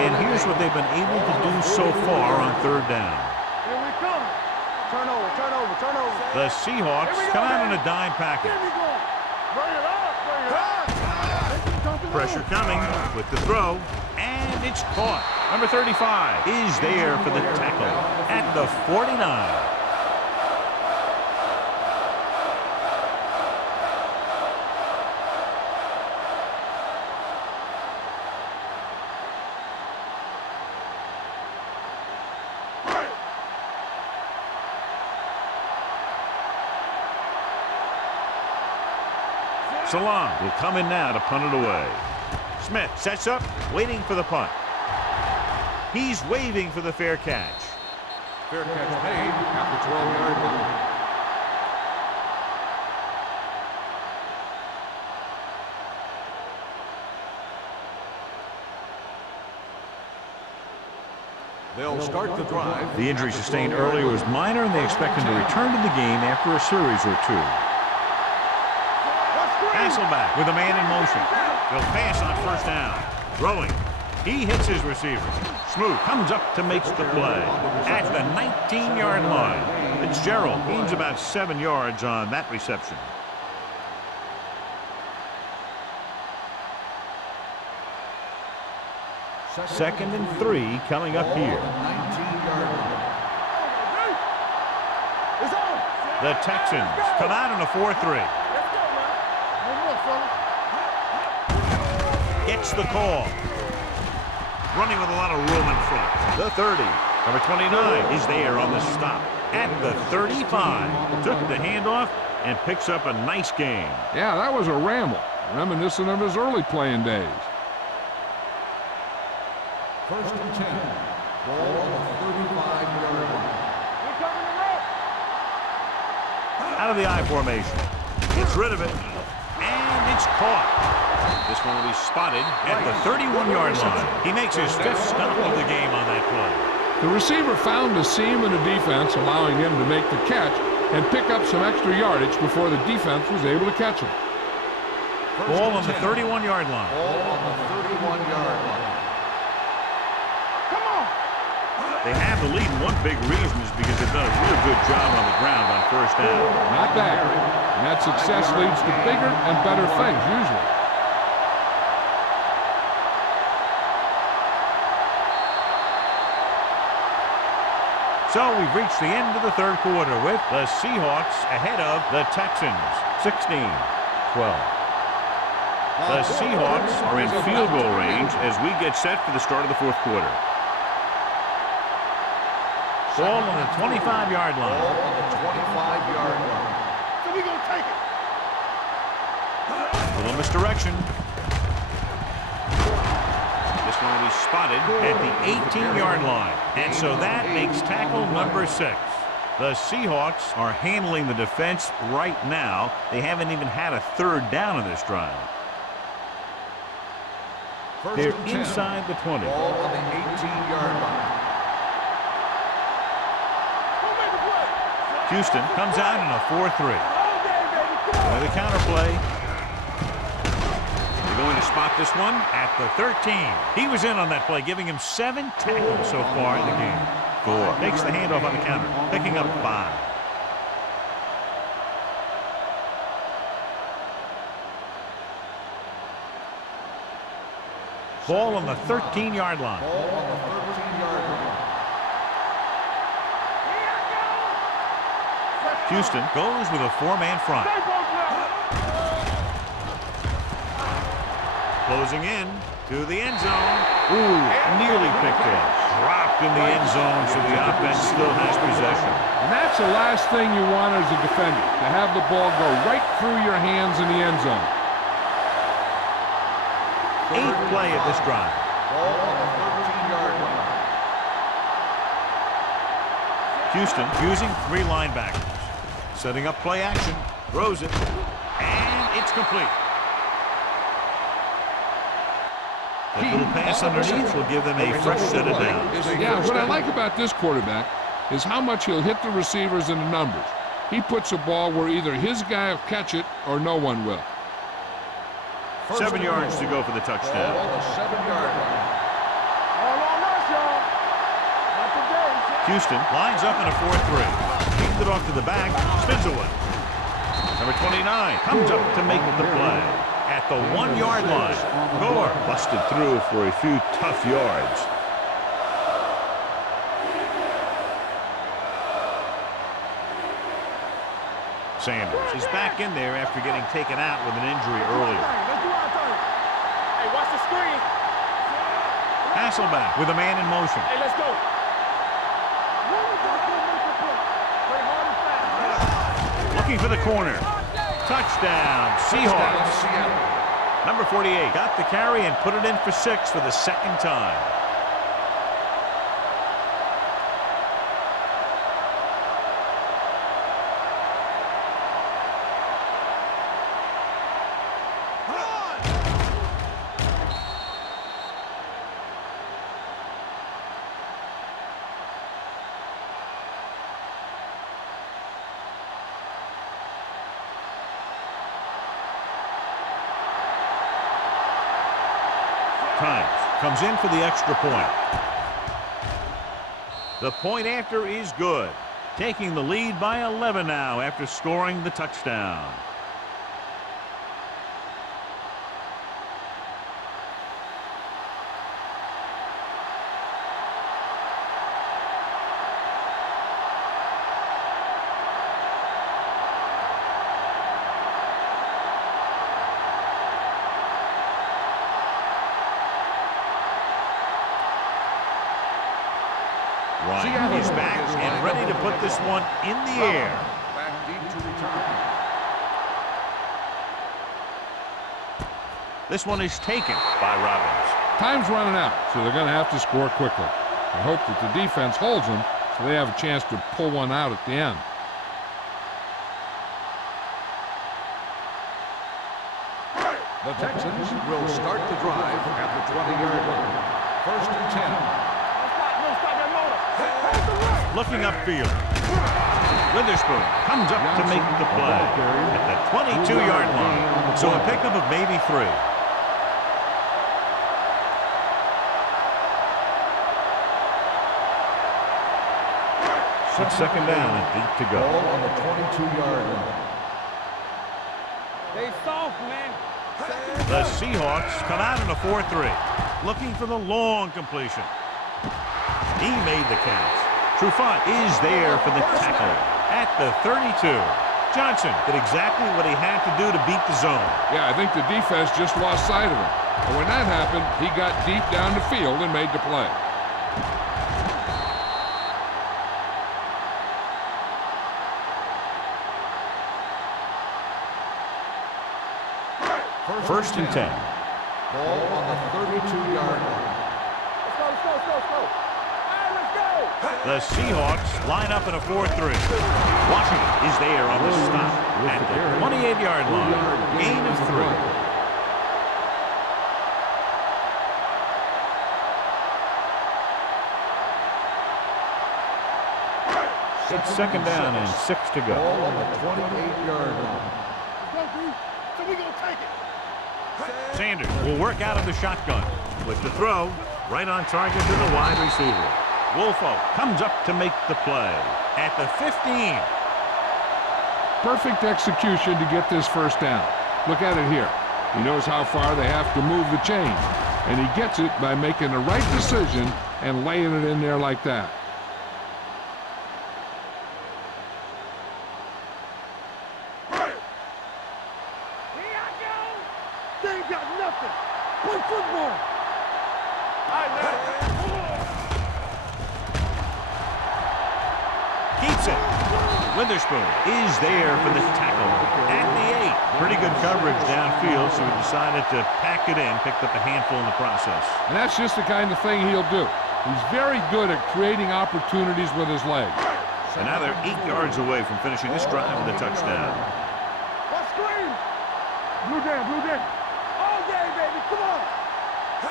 And here's what they've been able to do so far on 3rd down. Here we come. Turnover, turnover, turnover. The Seahawks come out in a dime package. Bring it up, bring it up. Pressure coming with the throw, and it's caught. Number 35 is there for the tackle at the 49. Salon will come in now to punt it away. Smith sets up, waiting for the punt. He's waving for the fair catch. Fair catch made at the 12-yard line. They'll start the drive. The injury sustained earlier was minor, and they expect him to return to the game after a series or two. Hasselback with a man in motion. They'll pass on first down. Throwing. He hits his receiver. Smoot comes up to make the play at the 19-yard line. Fitzgerald gains about 7 yards on that reception. Second and 3 coming up here. The Texans come out in a 4-3. Gets the call. Running with a lot of room in front. The 30. Number 29 is there on the stop at the 35. Took the handoff and picks up a nice gain. Yeah, that was a ramble, reminiscent of his early playing days. First and 10. Ball on the 35-yard line. Out of the I formation. Gets rid of it. And it's caught. This one will be spotted at the 31-yard line. He makes his 5th stop of the game on that play. The receiver found a seam in the defense, allowing him to make the catch and pick up some extra yardage before the defense was able to catch him. Ball on the 31-yard line. Ball on the 31-yard line. They have the lead, and one big reason is because they've done a real good job on the ground on first down. Not bad. And that success leads to bigger and better things, usually. So we've reached the end of the third quarter with the Seahawks ahead of the Texans, 16-12. The Seahawks are in field goal range as we get set for the start of the fourth quarter. Ball on the 25-yard line. Ball on the 25-yard line. So we gonna take it. Little misdirection. This one will be spotted at the 18-yard line. And so that makes tackle number 6. The Seahawks are handling the defense right now. They haven't even had a third down in this drive. They're inside the 20. Ball on the 18-yard line. Houston comes out in a 4-3. With a counter play. They're going to spot this one at the 13. He was in on that play, giving him 7 tackles so far in the game. 4. Takes the handoff on the counter, picking up 5. Ball on the 13-yard line. Ball on the 13-yard line. Houston goes with a 4-man front. Closing in to the end zone. Ooh, nearly picked off. Dropped in the end zone, so the offense still has possession. And that's the last thing you want as a defender, to have the ball go right through your hands in the end zone. 8th play of this drive. Ball on the 13-yard line. Houston using 3 linebackers. Setting up play action. Throws it. And it's complete. That little pass underneath will give them a fresh set of downs. Yeah, what I like about this quarterback is how much he'll hit the receivers in the numbers. He puts a ball where either his guy will catch it or no one will. 7 yards to go for the touchdown. Ball on the 7-yard line. All on us, y'all. Not today. Houston lines up in a 4-3. Keeps it off to the back. Spins away. Number 29 comes up to make the play at at the 1-yard line. Gore busted through for a few tough yards. Sanders is back in there after getting taken out with an injury earlier. Hey, watch the screen. Hasselback with a man in motion. Hey, let's go. Looking for the corner. Touchdown, Seahawks. Number 48 got the carry and put it in for 6 for the second time. Comes in for the extra point. The point after is good. Taking the lead by 11 now after scoring the touchdown. Ryan is back and ready to put this one in the air. Back deep to return. This one is taken by Robbins. Time's running out, so they're going to have to score quickly. I hope that the defense holds them so they have a chance to pull one out at the end. The Texans will start the drive at the 20-yard line. 1st and 10. Looking upfield. Witherspoon comes up to make the play at the 22-yard line. So a pickup of maybe 3. It's 2nd down and 8 to go. Ball on the 22-yard line. They soft, man. The Seahawks come out in a 4-3. Looking for the long completion. He made the catch. Trufant is there for the tackle at the 32. Johnson did exactly what he had to do to beat the zone. Yeah, I think the defense just lost sight of him. But when that happened, he got deep down the field and made the play. First and 10. Ball on the 32-yard line. Let's go. Hey, let's go. The Seahawks line up in a 4-3. Washington is there on the stop at the 28-yard line. Gain of 3. It's 2nd down and 6 to go. Ball on the 28-yard line. So we gonna take it. Sanders will work out of the shotgun. With the throw, right on target to the wide receiver. Wolfo comes up to make the play at the 15. Perfect execution to get this first down. Look at it here. He knows how far they have to move the chain, and he gets it by making the right decision and laying it in there like that. They ain't got nothing. Play football. Keeps it. Witherspoon is there for the tackle at the 8. Pretty good coverage downfield, so he decided to pack it in, picked up a handful in the process. And that's just the kind of thing he'll do. He's very good at creating opportunities with his legs. And now they're 8 yards away from finishing this drive with a touchdown. Let's scream. Blue down. All day, baby. Come on.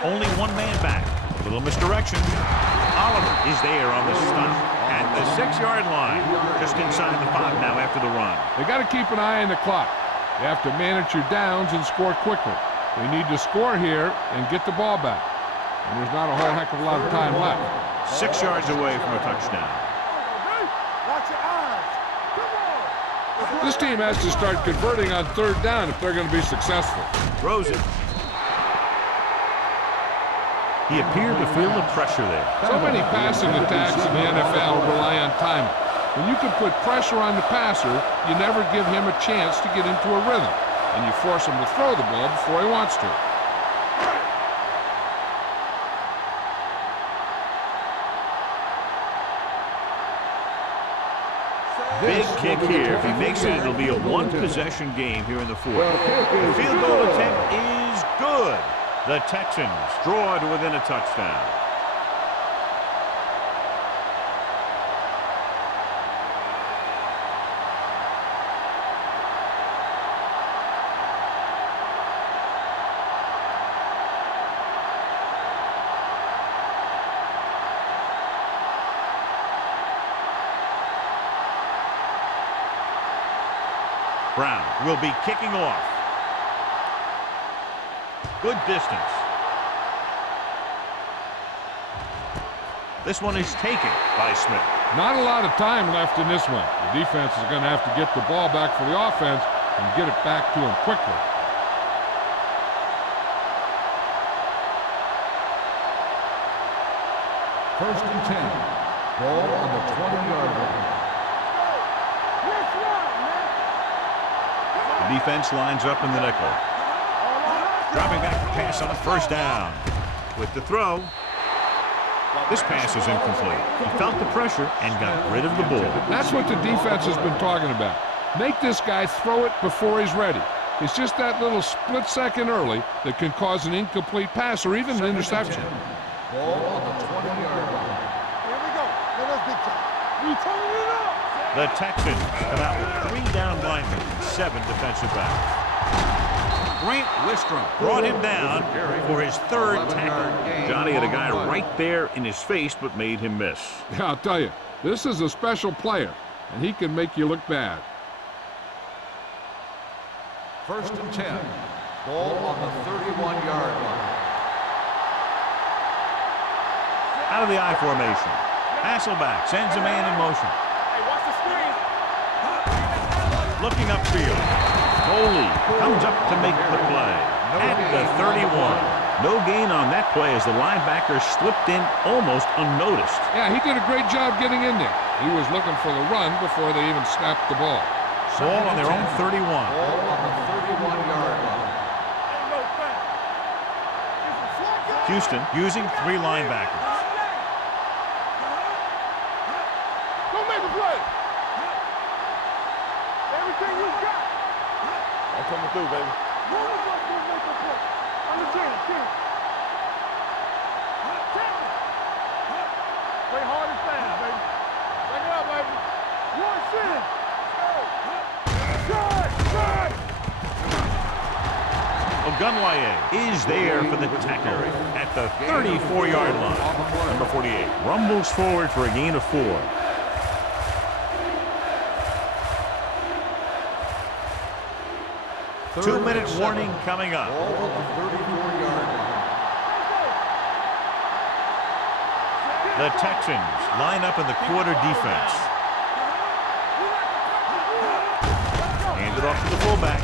Only one man back. A little misdirection. Oliver is there on the stop at the 6-yard line. Just inside the 5 now after the run. They got to keep an eye on the clock. They have to manage your downs and score quickly. They need to score here and get the ball back. And there's not a whole heck of a lot of time left. 6 yards away from a touchdown. Watch your eyes. Come on. This team has to start converting on third down if they're going to be successful. Throws it. He appeared to feel the pressure there. So many passing attacks in the NFL rely on timing. When you can put pressure on the passer, you never give him a chance to get into a rhythm, and you force him to throw the ball before he wants to. Big kick here. If he makes it, it'll be a one-possession game here in the fourth. The field goal attempt is good. The Texans draw it within a touchdown. Brown will be kicking off. Good distance. This one is taken by Smith. Not a lot of time left in this one. The defense is going to have to get the ball back for the offense and get it back to him quickly. First and 10. Ball on the 20-yard line. The defense lines up in the nickel. Dropping back to pass on a first down. With the throw. This pass is incomplete. He felt the pressure and got rid of the ball. That's what the defense has been talking about. Make this guy throw it before he's ready. It's just that little split second early that can cause an incomplete pass or even an interception. Ball on the 20-yard line. Here we go. Let us big time. We turning it up. The Texans come out with 3 down linemen and 7 defensive backs. Grant Wistrom brought him down for his 3rd tackle. Johnny had a guy right there in his face but made him miss. Yeah, I'll tell you, this is a special player, and he can make you look bad. First and 10. Ball on the 31-yard line. Out of the I formation. Hasselback sends a man in motion. Hey, watch the screen. Looking upfield. Foley comes up to make the play at the 31. No gain on that play as the linebacker slipped in almost unnoticed. Yeah, he did a great job getting in there. He was looking for the run before they even snapped the ball. Ball on their own 31. Ball on the 31-yard line. Ain't no foul. It's a slack guy. Houston using 3 linebackers. Go make a play. Everything you got. I'm coming through, baby. One of us will make a play. On the team. Play hard and fast, baby. Back it up, baby. One sin. Good. Ogunwaye is there for the tackle at the 34-yard line. Number 48 rumbles forward for a gain of 4. Two-minute warning coming up. Ball on the 34-yard line. The Texans line up in the quarter defense. Handed off to the fullback.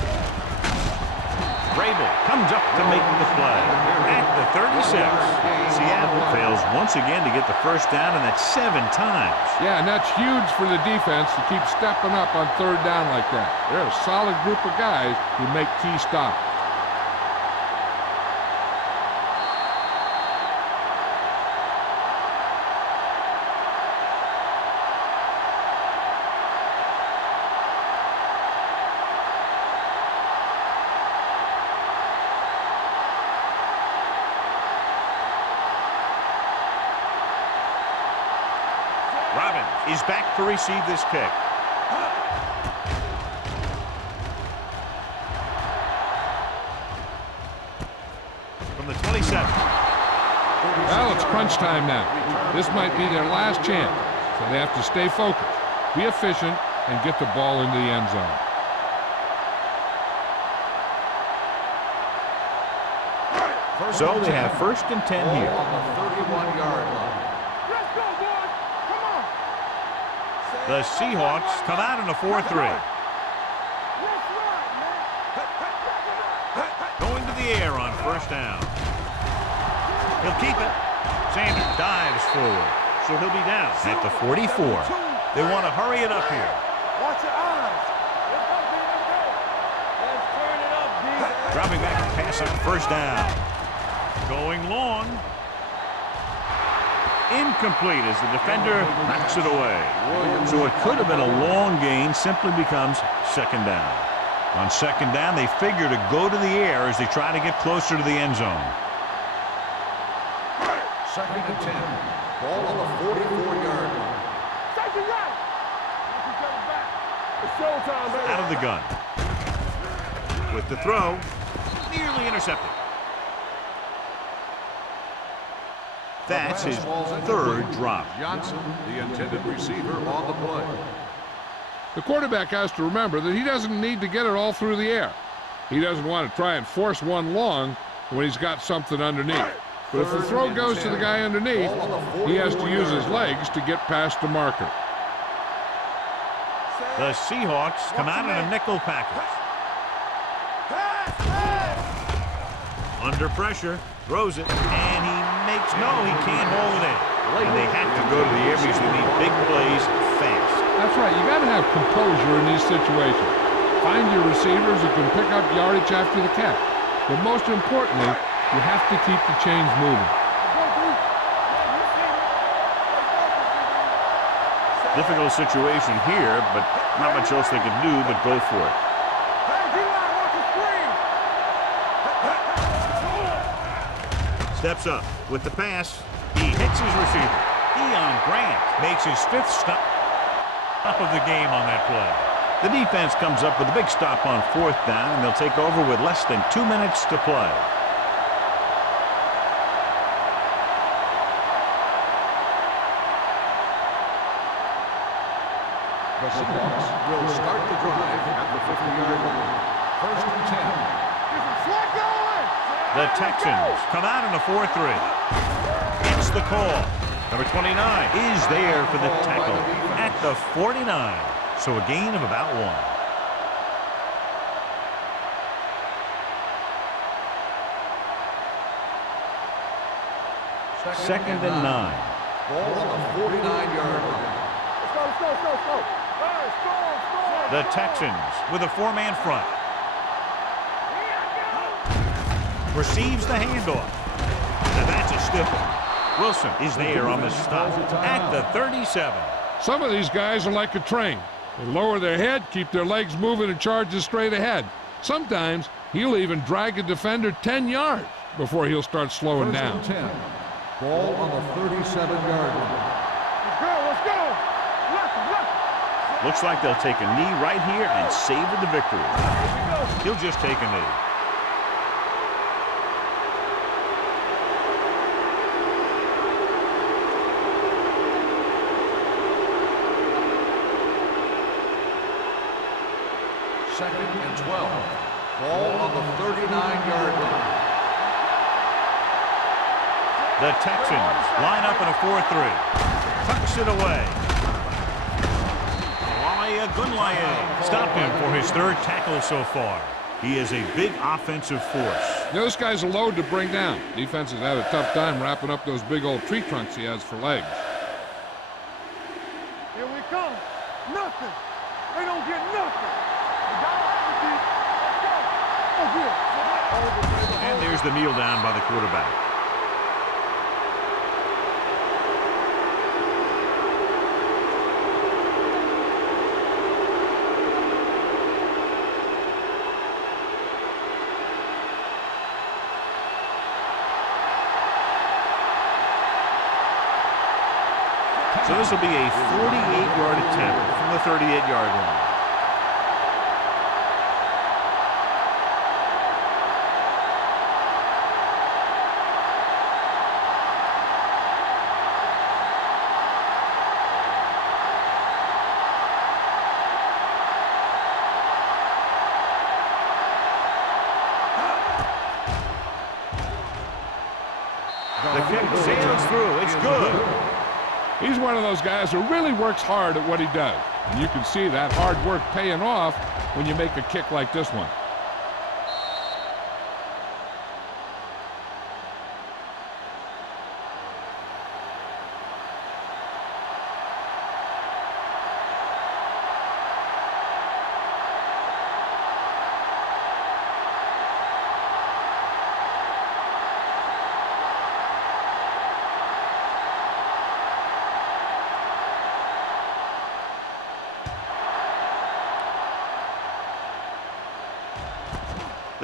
Vrabel comes up to make the play at the 36. Seattle fails once again to get the first down, and that's 7 times. Yeah, and that's huge for the defense to keep stepping up on 3rd down like that. They're a solid group of guys who make key stops. Is back to receive this kick. From the 27. Well, it's crunch time now. This might be their last chance, so they have to stay focused, be efficient, and get the ball into the end zone. So they have 1st and 10 here. On the 31-yard line. Let's go, boys. Come on. The Seahawks come out in a 4-3. the air on first down. He'll keep it. Sanders dives forward, so he'll be down at the 44. They want to hurry it up here. Watch your eyes. Let's go, D. Let's go. Let's turn it up, D. Dropping back to pass on first down. Going long. Incomplete as the defender knocks it away. So it could have been a long gain, simply becomes second down. On second down, they figure to go to the air as they try to get closer to the end zone. Second and 10. Ball on the 44-yard line. Take it right. Watch each other back. It's showtime, baby. Out of the gun. With the throw, nearly intercepted. That's his third drop. Johnson, the intended receiver, on the play. The quarterback has to remember that he doesn't need to get it all through the air. He doesn't want to try and force one long when he's got something underneath. But if the throw goes to the guy underneath, he has to use his legs to get past the marker. The Seahawks come out in a nickel package. Under pressure, throws it, and he makes no, he can't hold it in. And they have to go to the air because they need big plays fast. That's right. You got to have composure in these situations. Find your receivers who can pick up yardage after the catch. But most importantly, you have to keep the chains moving. Difficult situation here, but not much else they can do but go for it. Steps up with the pass. He hits his receiver. Deion Grant makes his fifth stop of the game on that play. The defense comes up with a big stop on fourth down, and they'll take over with less than 2 minutes to play. The Seahawks will start the drive at the 50-yard line. First and 10. The Texans come out in a 4-3. It's the call. Number 29 is there for the tackle at the 49. So a gain of about 1. Second and 9. Ball on the 49-yard line. Let's go. Hey, score. The Texans with a four-man front. Receives the handoff. Now that's a stiff one. Wilson is there on the stop at the 37. Some of these guys are like a train. They lower their head, keep their legs moving, and charge straight ahead. Sometimes he'll even drag a defender 10 yards before he'll start slowing down. 10. Ball on the 37-yard line. Let's go. Looks like they'll take a knee right here and savor the victory. He'll just take a knee. Second and 12. Ball on the 39-yard line. The Texans line up in a 4-3. Tucks it away. Gunlaye stopped him for his third tackle so far. He is a big offensive force. Those guys are load to bring down. Defense has had a tough time wrapping up those big old tree trunks he has for legs. Here we come. Nothing. They don't get nothing. And there's the kneel down by the quarterback. So this will be a 48-yard attempt from the 38-yard line. The kick sails through. It's good. He's one of those guys who really works hard at what he does. And you can see that hard work paying off when you make a kick like this one.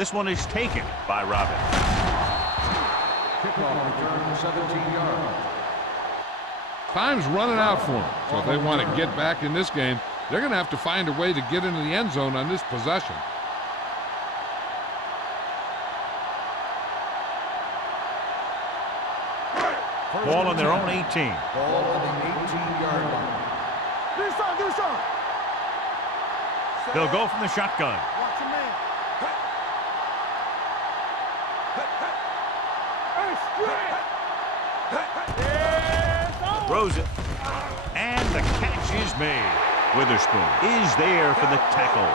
This one is taken by Robin. Kickoff return 17 yards. Time's running out for them. So if they want to get back in this game, they're going to have to find a way to get into the end zone on this possession. Ball on their own 18. Ball on the 18-yard line. Do something. They'll go from the shotgun. Watch your man. Hey, straight. Throws it. And the catch is made. Witherspoon is there for the tackle.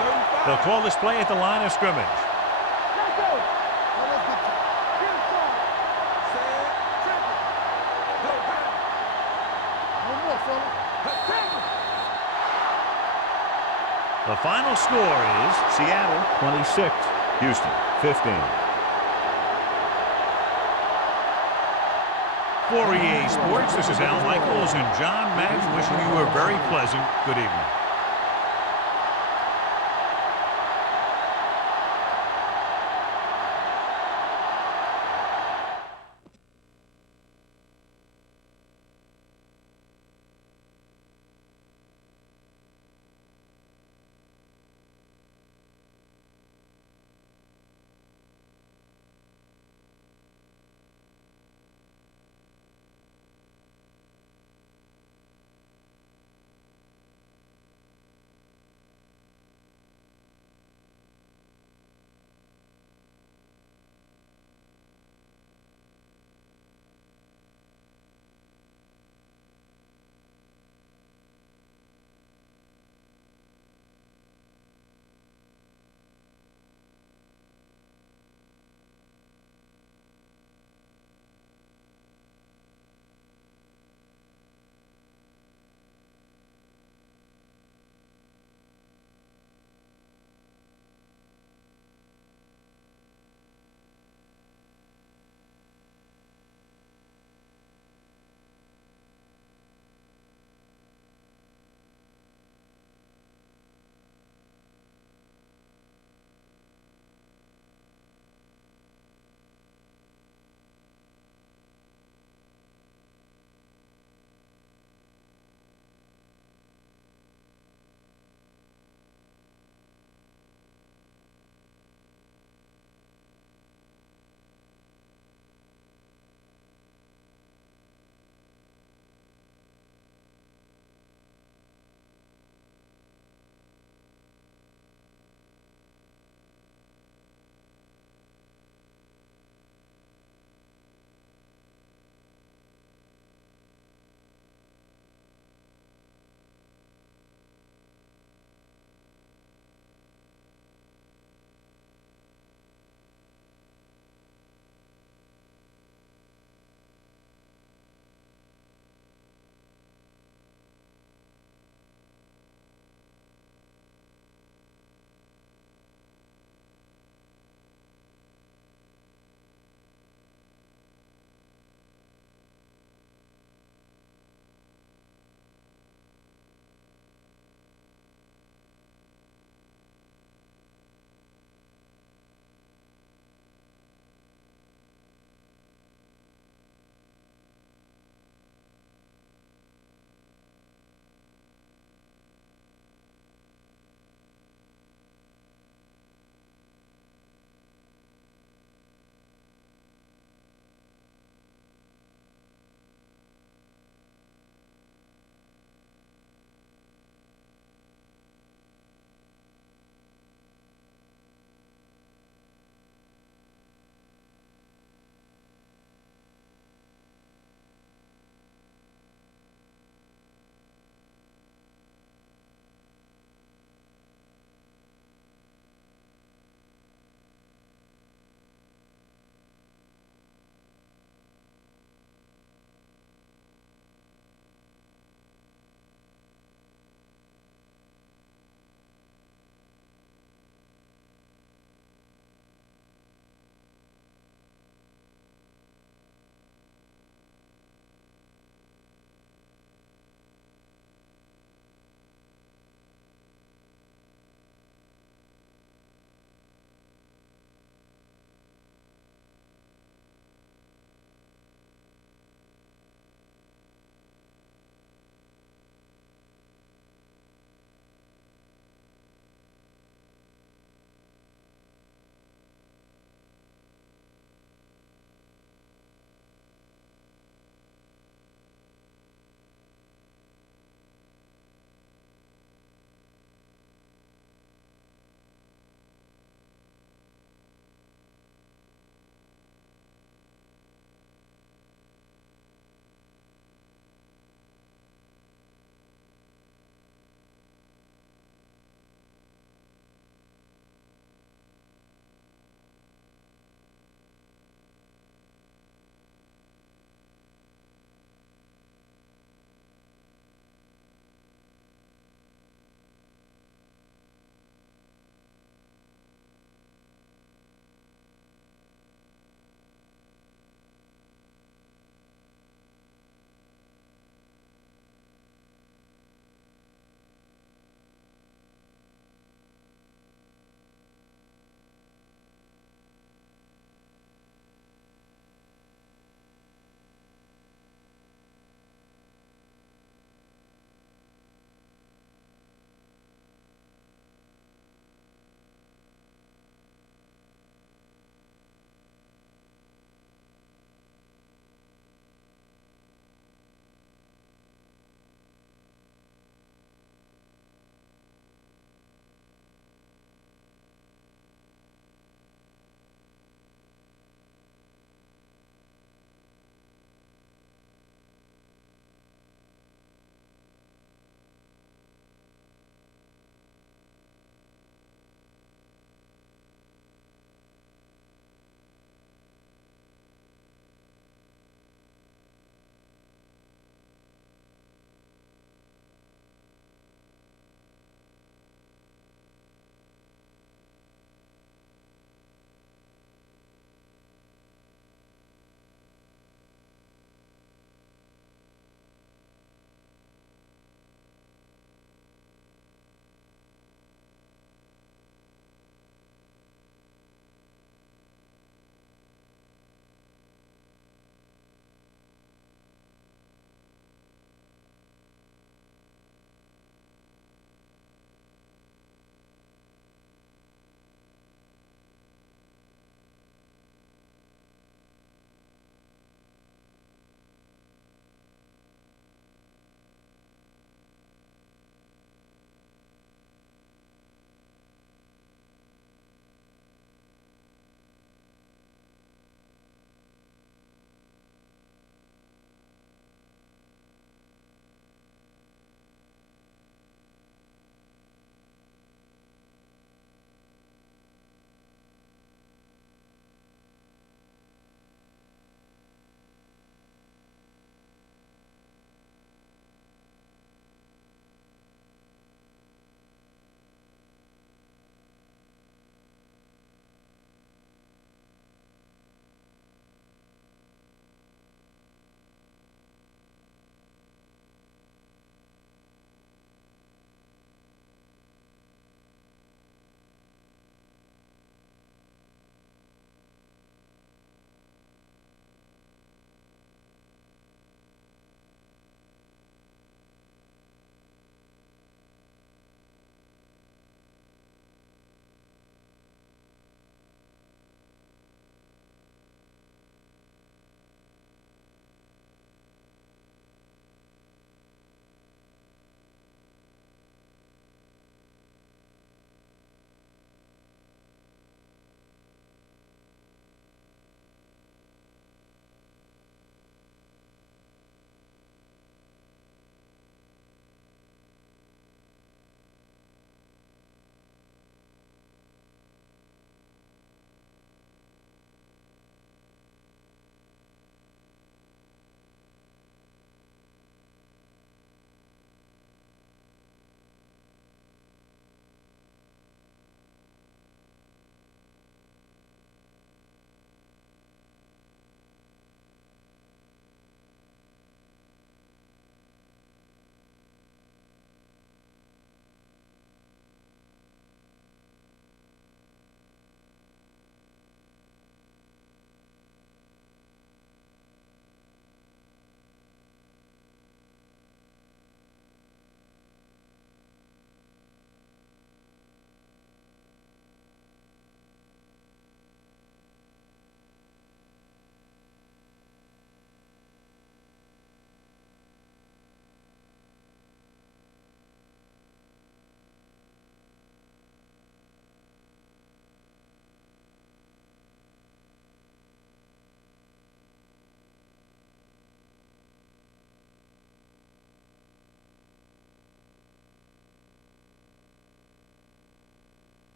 They'll call this play at the line of scrimmage. Let's go. Let's get it started. Check it. One more, fella. The final score is Seattle 26, Houston 15. For EA Sports, this is Al Michaels and John Madge wishing you a very pleasant good evening.